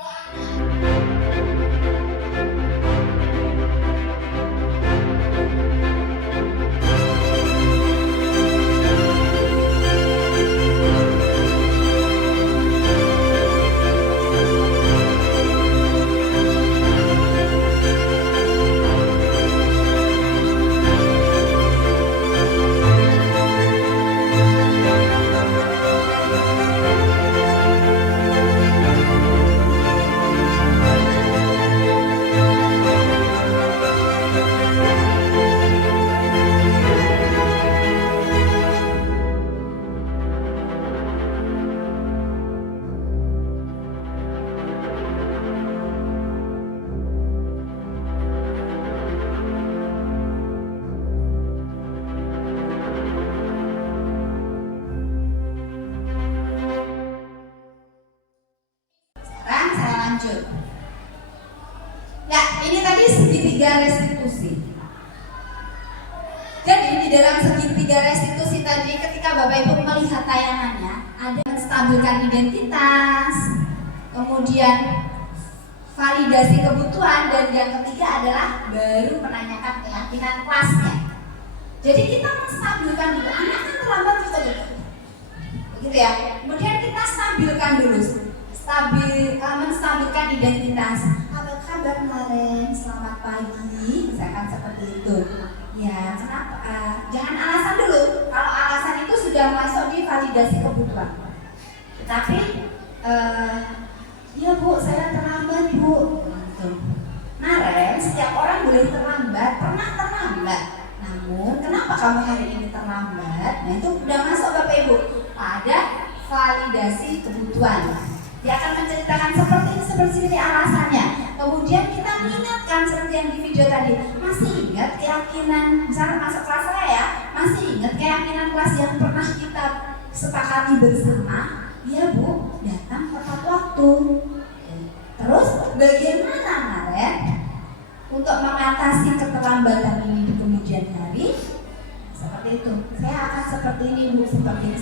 Ya, ini tadi segitiga restitusi. Jadi di dalam segitiga restitusi tadi, ketika Bapak Ibu melihat tayangannya, ada menstabilkan identitas, kemudian validasi kebutuhan, dan yang ketiga adalah baru menanyakan keyakinan kelasnya. Jadi kita menstabilkan dulu, anak kan terlambat begitu ya. Kemudian kita stabilkan dulu, menstabilkan identitas. Apa kabar kemarin? Selamat pagi, misalkan seperti itu. Ya, kenapa? Jangan alasan dulu. Kalau alasan itu sudah masuk di validasi kebutuhan. Tetapi, ya Bu, saya terlambat Bu. Gitu. Kemarin setiap orang boleh terlambat, pernah terlambat. Namun, kenapa kamu hari ini terlambat? Nah, itu sudah masuk Bapak Ibu pada validasi kebutuhan. Dia akan menceritakan seperti ini alasannya. Kemudian kita mengingatkan seperti yang di video tadi. Masih ingat keyakinan, misalnya masuk kelas saya ya, masih ingat keyakinan kelas yang pernah kita sepakati bersama? Ya Bu, datang tepat waktu. Terus bagaimana Maren untuk mengatasi keterlambatan ini di kemudian hari? Seperti itu. Saya akan seperti ini Bu, seperti ini.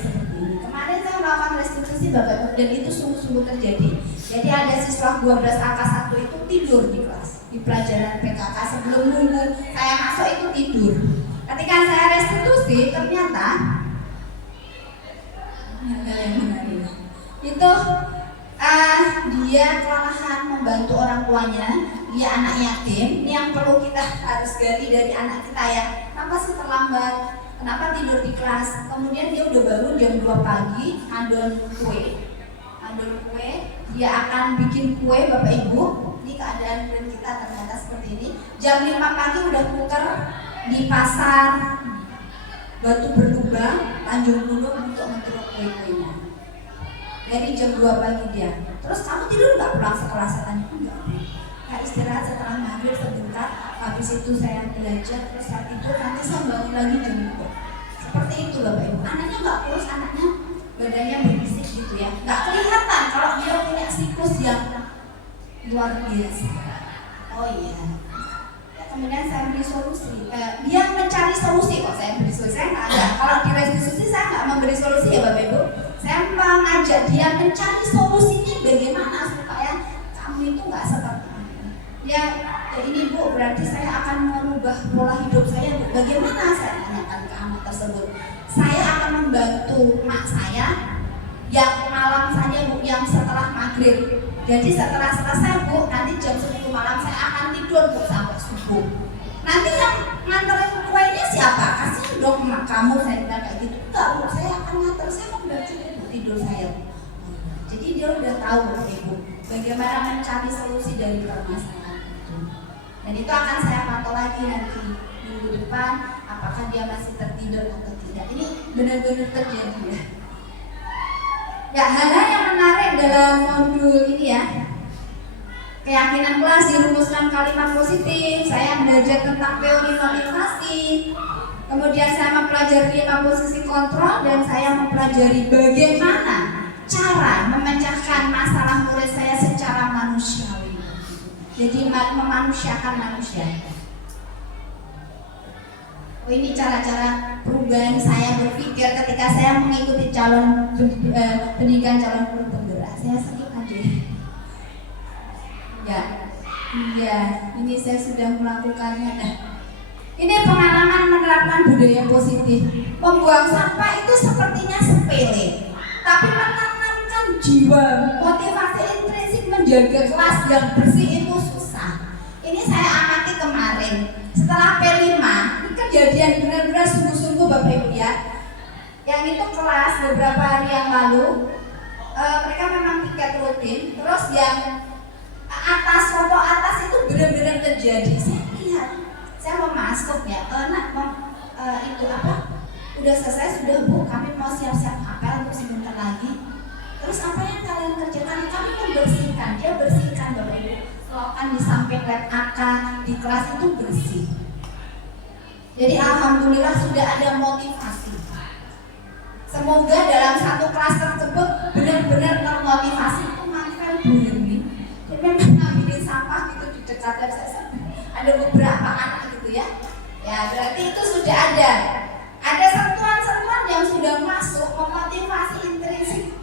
Kemarin saya melakukan restitusi Bapak Ibu, dan itu sungguh-sungguh terjadi. Jadi ada siswa 12 angka 1 itu tidur di kelas, di pelajaran PKK sebelum nunggu saya masuk itu tidur. Ketika saya restitusi ternyata itu dia kelelahan membantu orang tuanya, dia anak yatim. Ini yang perlu kita harus gali dari anak kita ya. Kenapa sih terlambat? Kenapa tidur di kelas? Kemudian dia udah bangun jam 2 pagi, ngadon kue. Dia akan bikin kue Bapak Ibu. Ini keadaan kita ternyata seperti ini. Jam 5 pagi udah tuker di pasar Batu Berlubang, Tanjung Gunung untuk mengeruk kue-kuenya. Dari jam 2 pagi dia. Terus kamu tidur nggak pulang sekolah? Saya tanya, enggak. Saya istirahat setelah maghrib sebentar. Habis itu saya belajar, terus saya tidur. Nanti saya bangun lagi jam 2. Seperti itu Bapak Ibu. Anaknya nggak kurus, anaknya badannya berisik gitu ya. Nggak kelihatan kalau dia punya siklus yang luar biasa. Oh iya. Kemudian saya beri solusi. Dia mencari solusi kok. Saya beri solusi. Saya nggak ada. Kalau di restitusi saya nggak memberi solusi ya Bapak Ibu. Saya mengajak dia mencari solusinya bagaimana supaya kamu itu nggak seperti ini. Ya ini Bu, berarti saya akan merubah pola hidup saya. Bagaimana? Saya tanyakan ke anak tersebut. Saya akan membantu mak saya yang malam saja Bu, yang setelah maghrib. Jadi setelah selesai Bu, nanti jam 10 malam saya akan tidur Bu sampai subuh. Nanti yang nganterin kuenya siapa? Kasih dong mak kamu, saya bilang kayak gitu. Enggak Bu, saya akan nganter, saya mau bantu tidur saya. Jadi dia udah tahu Ibu bagaimana mencari solusi dari permasalahan itu. Dan itu akan saya pantau lagi nanti di minggu depan, apakah dia masih tertidur atau tidak. Ini benar-benar terjadi ya. Ya, hal-hal yang menarik dalam modul ini ya. Keyakinan kelas dirumuskan kalimat positif. Saya belajar tentang teori motivasi. Kemudian saya mempelajari 5 posisi kontrol dan saya mempelajari bagaimana cara memecahkan masalah murid saya secara manusiawi. Jadi memanusiakan manusia. Oh, ini cara-cara perubahan saya berpikir ketika saya mengikuti pendidikan calon guru penggerak. Saya skip aja. Ya, ini saya sudah melakukannya. Nah, ini pengalaman menerapkan budaya positif. Membuang sampah itu sepertinya sepele, tapi menanamkan jiwa motivasi intrinsik menjaga kelas yang bersih itu susah. Ini saya amati kemarin. Setelah P5, ini kejadian benar-benar sungguh-sungguh Bapak Ibu ya. Yang itu kelas beberapa hari yang lalu, mereka memang tiket rutin. Terus yang foto atas itu benar-benar terjadi. Saya lihat, saya mau masuk ya, itu apa? Udah selesai sudah Bu, kami mau siap-siap apel untuk sebentar lagi. Terus apa yang kalian kerjakan? Kami membersihkan, dia bersihkan Bapak Ibu. Selokan di samping lab AK di kelas itu bersih. Jadi alhamdulillah sudah ada motivasi. Semoga dalam satu kelas tersebut benar-benar termotivasi. Kemarin Bu Yuni, dia memang ngambilin sampah gitu di dekat lab saya. Ada beberapa anak gitu ya. Ya berarti itu sudah ada. Ada sentuhan-sentuhan yang sudah masuk memotivasi intrinsik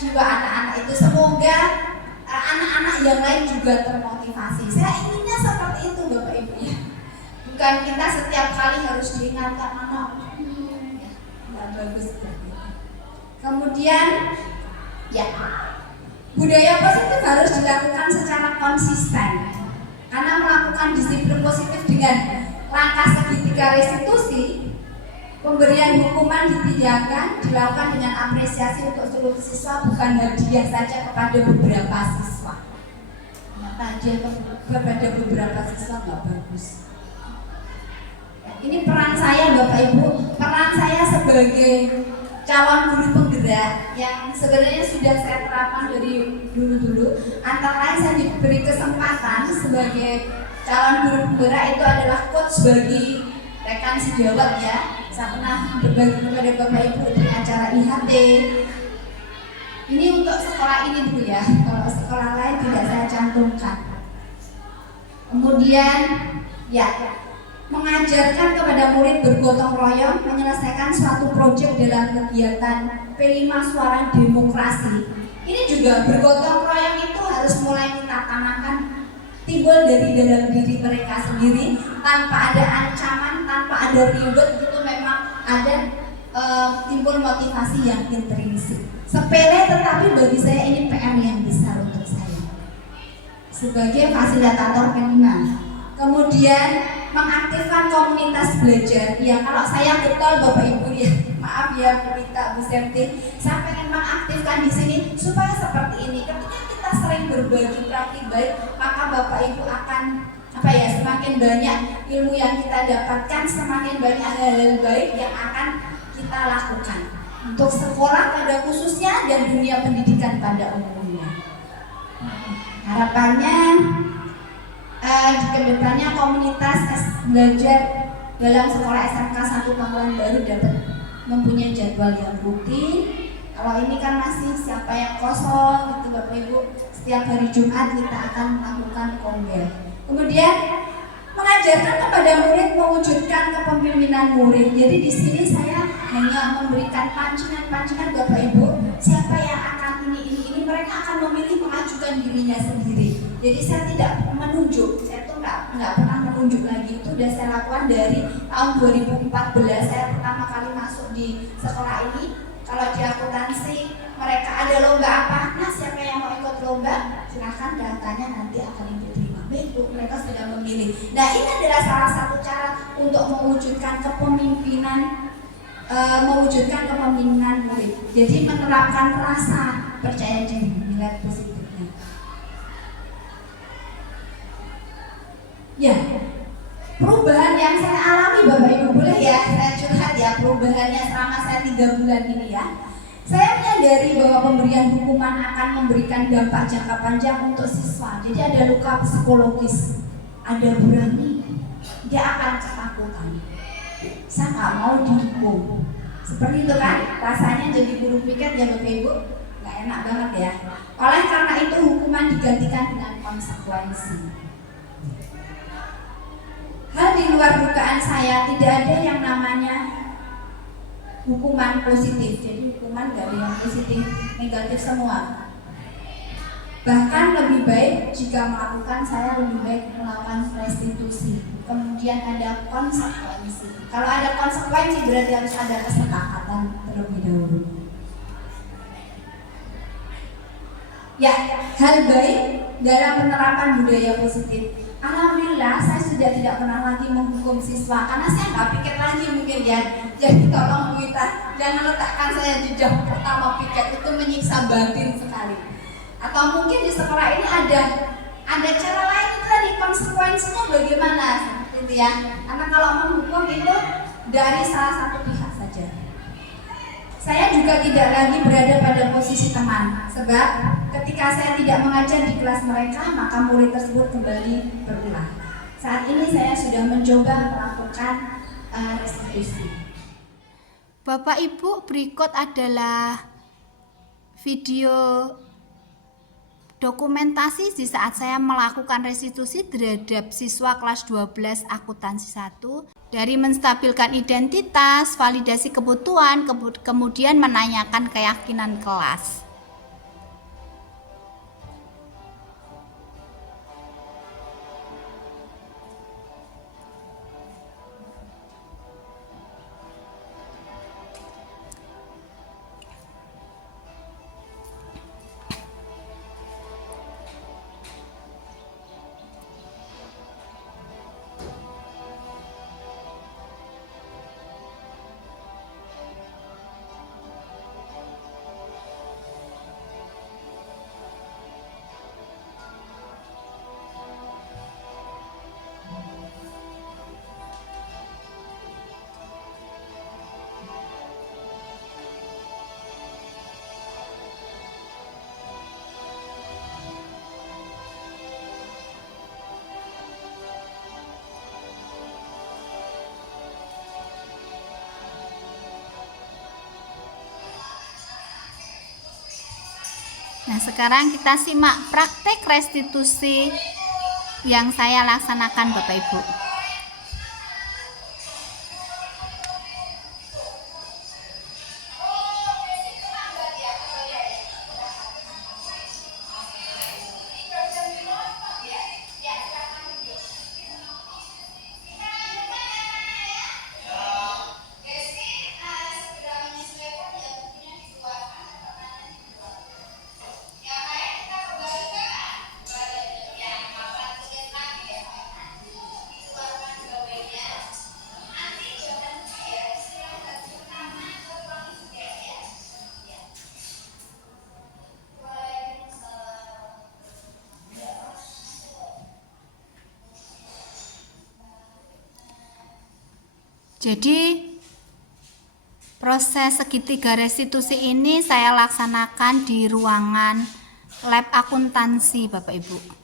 jiwa anak-anak itu. Semoga anak-anak yang lain juga termotivasi. Saya inginnya seperti itu Bapak Ibu ya. Bukan kita setiap kali harus diingatkan anak, ya, nggak bagus seperti itu. Kemudian ya, budaya positif harus dilakukan secara konsisten. Karena melakukan disiplin positif dengan langkah segitiga restitusi, pemberian hukuman ditinggalkan, dilakukan dengan apresiasi untuk seluruh siswa, bukan hadiah saja kepada beberapa siswa. Hadiah kepada beberapa siswa nggak bagus. Ini peran saya Bapak Ibu, peran saya sebagai calon guru penggerak yang sebenarnya sudah saya terapkan dari dulu. Antara lain saya diberi kesempatan sebagai calon guru penggerak itu adalah coach bagi rekan sejawat ya. Saya pernah berbagi kepada Bapak Ibu di acara IHT. Ini untuk sekolah ini dulu ya, kalau sekolah lain tidak saya cantumkan. Kemudian ya, mengajarkan kepada murid bergotong royong menyelesaikan suatu proyek dalam kegiatan P5 Suara Demokrasi. Ini juga bergotong royong itu harus mulai kita tanamkan, timbul dari dalam diri mereka sendiri tanpa ada ancaman, tanpa ada ribet, itu memang ada timbul motivasi yang intrinsik. Sepele tetapi bagi saya ini PR yang besar untuk saya sebagai fasilitator P5. Kemudian mengaktifkan komunitas belajar. Ya kalau saya getol Bapak Ibu ya, maaf ya minta Bu Septi, saya pengen mengaktifkan di sini supaya seperti ini. Ketika kita sering berbagi praktik baik, maka Bapak Ibu akan semakin banyak ilmu yang kita dapatkan, semakin banyak hal-hal baik yang akan kita lakukan untuk sekolah pada khususnya dan dunia pendidikan pada umumnya. Harapannya kedepannya komunitas belajar dalam sekolah SMK 1 Pamulang Baru dapat mempunyai jadwal yang rutin. Kalau ini kan masih siapa yang kosong gitu Bapak Ibu, setiap hari Jumat kita akan melakukan kongres. Kemudian mengajarkan kepada murid mewujudkan kepemimpinan murid. Jadi di sini saya hanya memberikan pancingan Bapak Ibu, siapa yang akan ini mereka akan memilih mengajukan dirinya sendiri. Jadi saya tidak menunjuk, saya tuh nggak pernah menunjuk lagi. Itu sudah saya lakukan dari tahun 2014. Saya pertama kali masuk di sekolah ini. Kalau di akuntansi mereka ada lomba apa, nah siapa yang mau ikut lomba silahkan datanya nanti akan Ibu terima. Begitu mereka sudah memilih. Nah ini adalah salah satu cara untuk mewujudkan kepemimpinan murid. Jadi menerapkan rasa percaya diri, nilai positifnya. Ya, Perubahan yang saya alami Bapak Ibu, boleh ya saya curhat ya, perubahannya selama saya 3 bulan ini ya. Saya menyadari bahwa pemberian hukuman akan memberikan dampak jangka panjang untuk siswa. Jadi ada luka psikologis, ada berani, dia akan ketakutan. Saya nggak mau dihukum. Seperti itu kan, rasanya jadi guru piket ya Bapak Ibu, nggak enak banget ya. Oleh karena itu hukuman digantikan dengan konsekuensi. Hal di luar dugaan saya, tidak ada yang namanya hukuman positif. Jadi hukuman gak ada yang positif, negatif semua. Bahkan lebih baik jika melakukan, saya lebih baik melakukan restitusi. Kemudian ada konsekuensi. Kalau ada konsekuensi berarti harus ada kesepakatan terlebih dahulu. Ya, hal baik dalam penerapan budaya positif. Alhamdulillah saya sudah tidak pernah lagi menghukum siswa karena saya nggak piket lagi mungkin ya. Jadi tolong Bu Ita jangan letakkan saya di jam pertama piket, itu menyiksa batin sekali. Atau mungkin di sekolah ini ada cara lain, itu tadi konsekuensinya bagaimana seperti itu ya. Karena kalau menghukum itu dari salah satu pihak saja. Saya juga tidak lagi berada pada posisi teman, sebab ketika saya tidak mengajar di kelas mereka, maka murid tersebut kembali berulah. Saat ini saya sudah mencoba melakukan restitusi. Bapak Ibu, berikut adalah video dokumentasi di saat saya melakukan restitusi terhadap siswa kelas 12 akuntansi 1. Dari menstabilkan identitas, validasi kebutuhan, kemudian menanyakan keyakinan kelas. Nah, sekarang kita simak praktek restitusi yang saya laksanakan Bapak Ibu. Jadi proses segitiga restitusi ini saya laksanakan di ruangan lab akuntansi Bapak Ibu.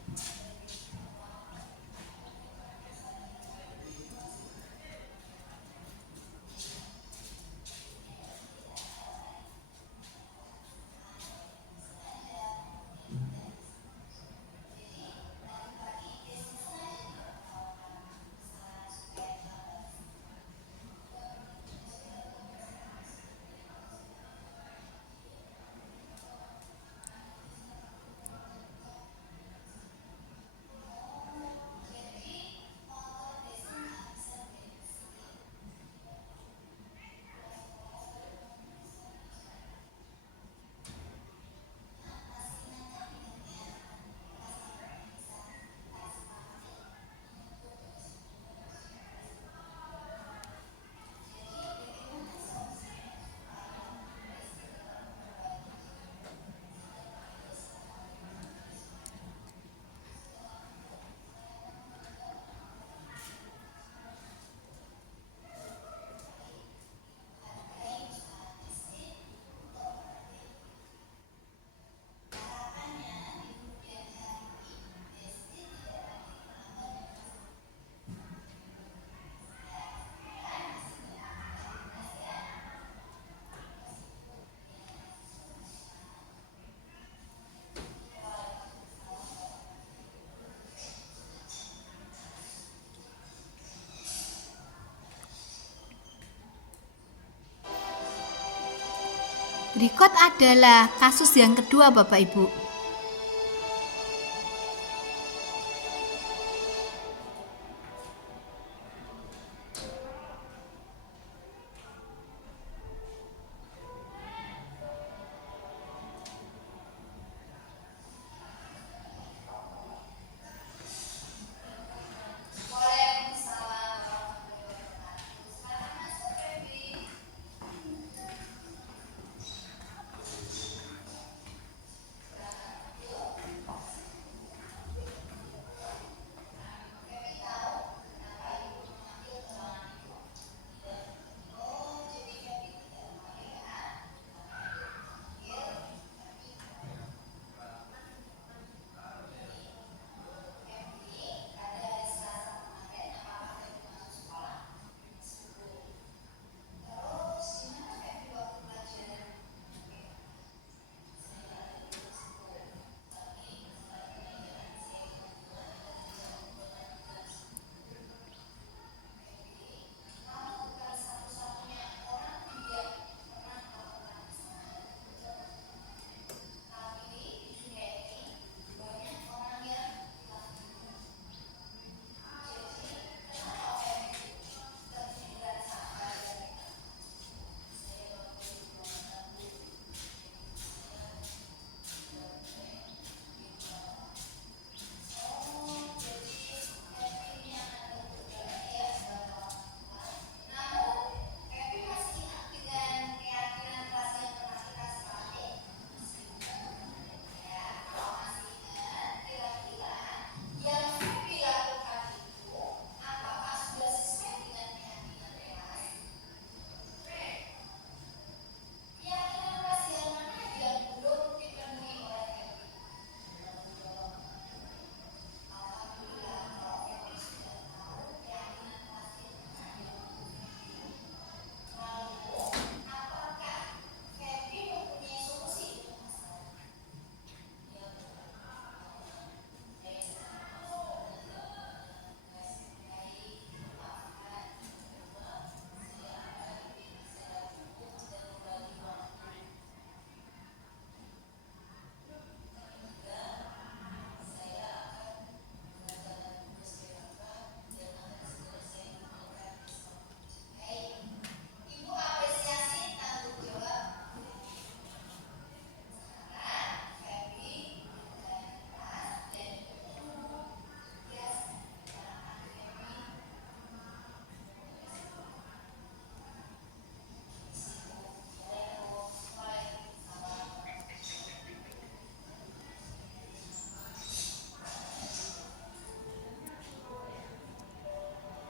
Berikut adalah kasus yang kedua Bapak Ibu.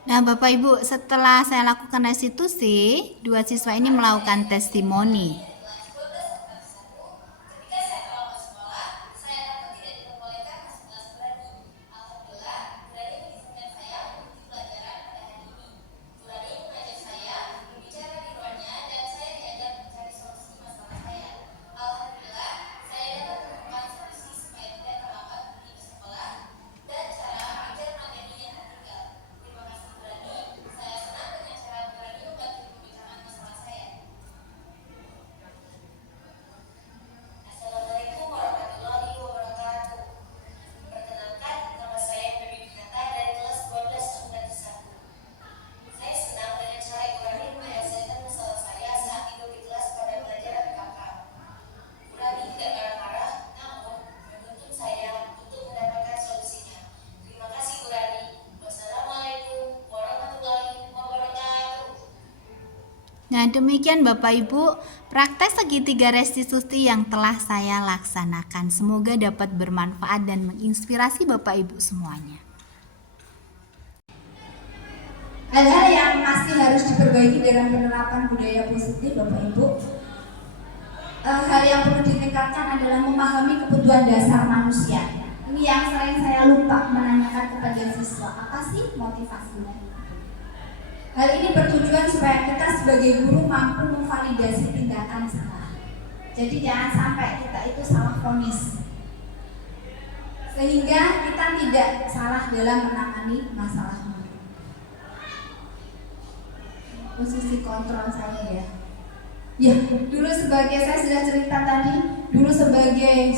Nah, Bapak Ibu, setelah saya lakukan restitusi, dua siswa ini melakukan testimoni. Nah, demikian Bapak Ibu, praktek segitiga restitusi yang telah saya laksanakan. Semoga dapat bermanfaat dan menginspirasi Bapak Ibu semuanya. Hal-hal yang masih harus diperbaiki dalam penerapan budaya positif Bapak Ibu. Hal yang perlu ditingkatkan adalah memahami kebutuhan dasar manusia. Ini yang sering saya lupa menanyakan kepada siswa, apa sih motivasinya? Hal ini bertujuan supaya kita sebagai guru mampu memvalidasi tindakan salah. Jadi jangan sampai kita itu salah vonis, sehingga kita tidak salah dalam menangani masalah ini. Posisi kontrol saya ya. Ya, dulu saya sudah cerita tadi, dulu sebagai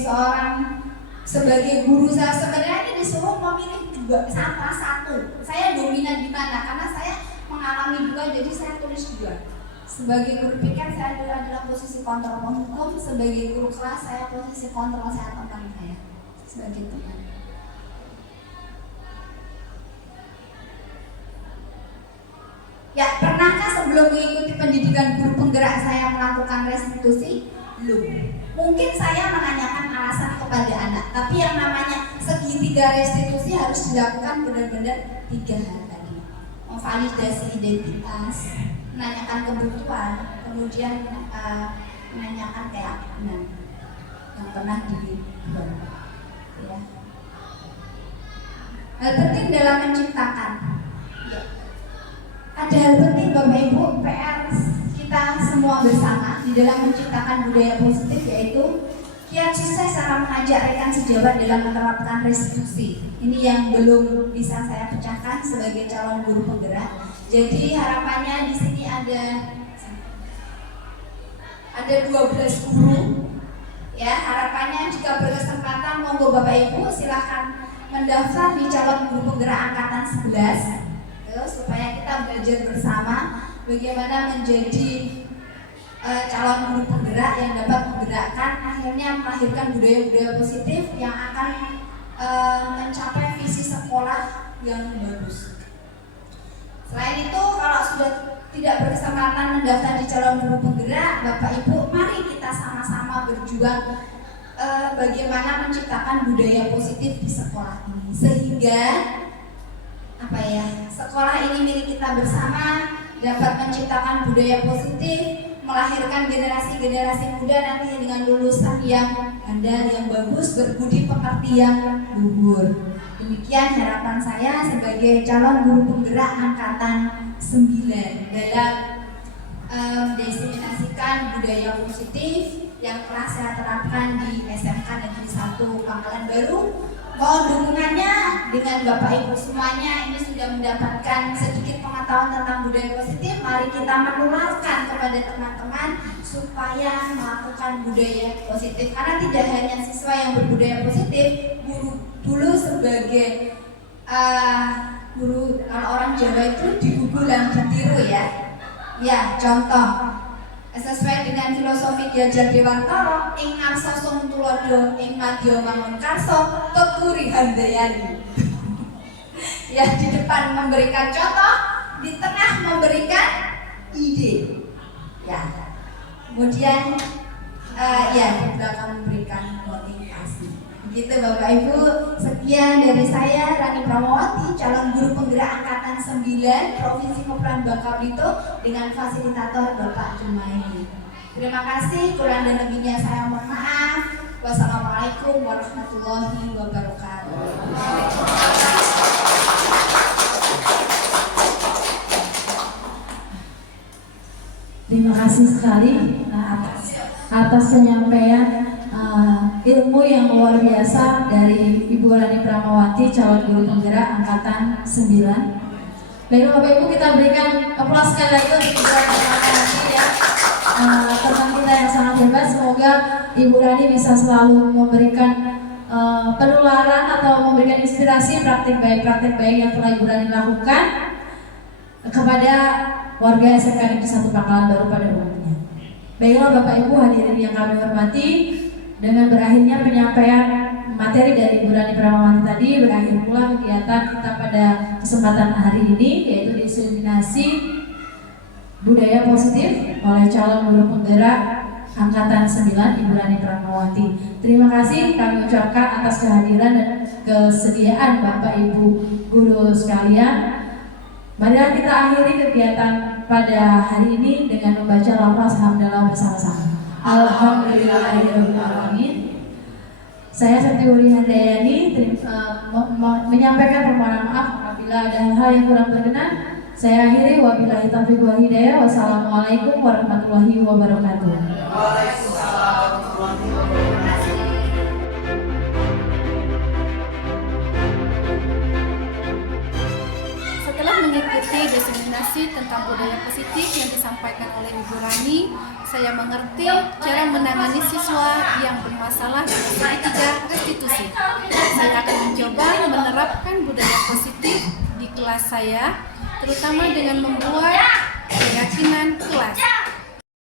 guru saya sebenarnya disuruh memilih salah satu. Saya dominan di mana? Karena saya mengalami dua, jadi saya tulis dua. Sebagai guru piket saya dulu adalah posisi kontrol penghukum, sebagai guru kelas saya posisi kontrol sehat teman saya sebagai teman. Ya, pernahkah sebelum mengikuti pendidikan guru penggerak saya melakukan restitusi? Belum. Mungkin saya menanyakan alasan kepada anak, tapi yang namanya segitiga restitusi harus dilakukan benar-benar 3 hal tadi. Memvalidasi identitas, menanyakan kebutuhan, kemudian menanyakan keyakinan yang pernah dibuat. Ya. Hal penting dalam menciptakan. Ya. Ada hal penting Bapak Ibu, PR kita semua bersama di dalam menciptakan budaya positif, yaitu kiat sukses cara mengajak rekan sejawat dalam menerapkan restitusi. Ini yang belum bisa saya pecahkan sebagai calon guru penggerak. Jadi harapannya di sini ada 12 guru. Ya, harapannya jika berkesempatan monggo Bapak Ibu silahkan mendaftar di calon guru penggerak angkatan 11. Supaya kita belajar bersama bagaimana menjadi calon guru penggerak yang dapat menggerakkan, akhirnya melahirkan budaya-budaya positif yang akan mencapai visi sekolah yang bagus. Selain itu, kalau sudah tidak berkesempatan mendaftar di calon guru penggerak, Bapak Ibu, mari kita sama-sama berjuang bagaimana menciptakan budaya positif di sekolah ini, sehingga sekolah ini milik kita bersama, dapat menciptakan budaya positif, melahirkan generasi-generasi muda nanti dengan lulusan yang handal, yang bagus, berbudi pekerti yang luhur. Demikian harapan saya sebagai calon guru penggerak angkatan 9 dalam mendiseminasikan budaya positif yang telah saya terapkan di SMK Negeri 1 Pangkalan Baru. Mohon dukungannya dengan Bapak Ibu semuanya. Ini sudah mendapatkan sedikit pengetahuan tentang budaya positif. Mari kita menularkan kepada teman-teman supaya melakukan budaya positif. Karena tidak hanya siswa yang berbudaya positif, guru dulu sebagai guru, kalau orang Jawa itu digugulang ditiru ya. Ya, contoh sesuai dengan filosofi Ki Hajar Dewantara, ing ngarsa sung tulodo, ing madya mangun karso, kekuri handayani. Ya, di depan memberikan contoh, di tengah memberikan ide. Ya. Kemudian ya, di belakang memberikan motivasi. Begitu Bapak Ibu, sekian dari saya Rani Pramawati, calon guru penggerak angkatan 9 Provinsi Kepulauan Bangka Belitung dengan fasilitator Bapak Jumaidi. Terima kasih, kurang dan lebihnya saya mohon maaf. Wassalamualaikum warahmatullahi wabarakatuh. Terima kasih sekali atas penyampaian ilmu yang luar biasa dari Ibu Rani Pramawati, calon guru penggerak angkatan 9. Baik Bapak Ibu, kita berikan aplaus sekali lagi untuk Ibu Rani Pramawati ya, teman kita yang sangat hebat. Semoga Ibu Rani bisa selalu memberikan penularan atau memberikan inspirasi praktik baik yang telah Ibu Rani lakukan kepada warga SMK Negeri 1 Pangkalan Baru pada umumnya. Baiklah Bapak Ibu hadirin yang kami hormati, dengan berakhirnya penyampaian materi dari Ibu Rani Pramawati tadi, berakhir pula kegiatan kita pada kesempatan hari ini, yaitu diseminasi budaya positif oleh calon guru penggerak angkatan 9 Ibu Rani Pramawati. Terima kasih kami ucapkan atas kehadiran dan kesediaan Bapak Ibu guru sekalian. Marilah kita akhiri kegiatan pada hari ini dengan membaca lafaz hamdalah bersama-sama. Alhamdulillahirrahmanirrahim. Saya Septiwuri Handayani menyampaikan permohonan maaf apabila ada hal yang kurang berkenan. Saya akhiri, wabillahi taufiq wal hidayah. Wassalamualaikum warahmatullahi wabarakatuh. Waalaikumsalam warahmatullahi wabarakatuh. Setelah mengikuti diseminasi restitusi tentang budaya positif yang disampaikan oleh Ibu Rani. Saya mengerti cara menangani siswa yang bermasalah dengan segitiga restitusi. Saya akan mencoba menerapkan budaya positif di kelas saya, terutama dengan membuat keyakinan kelas.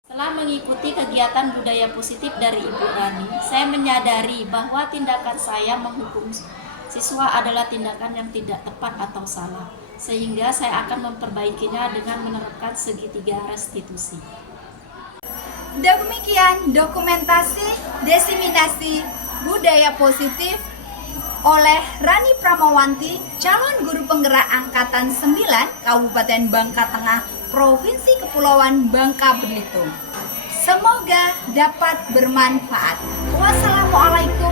Setelah mengikuti kegiatan budaya positif dari Ibu Rani, saya menyadari bahwa tindakan saya menghukum siswa adalah tindakan yang tidak tepat atau salah, sehingga saya akan memperbaikinya dengan menerapkan segitiga restitusi. Demikian dokumentasi diseminasi budaya positif oleh Rani Pramawanti, calon guru penggerak Angkatan 9 Kabupaten Bangka Tengah, Provinsi Kepulauan Bangka Belitung. Semoga dapat bermanfaat. Wassalamualaikum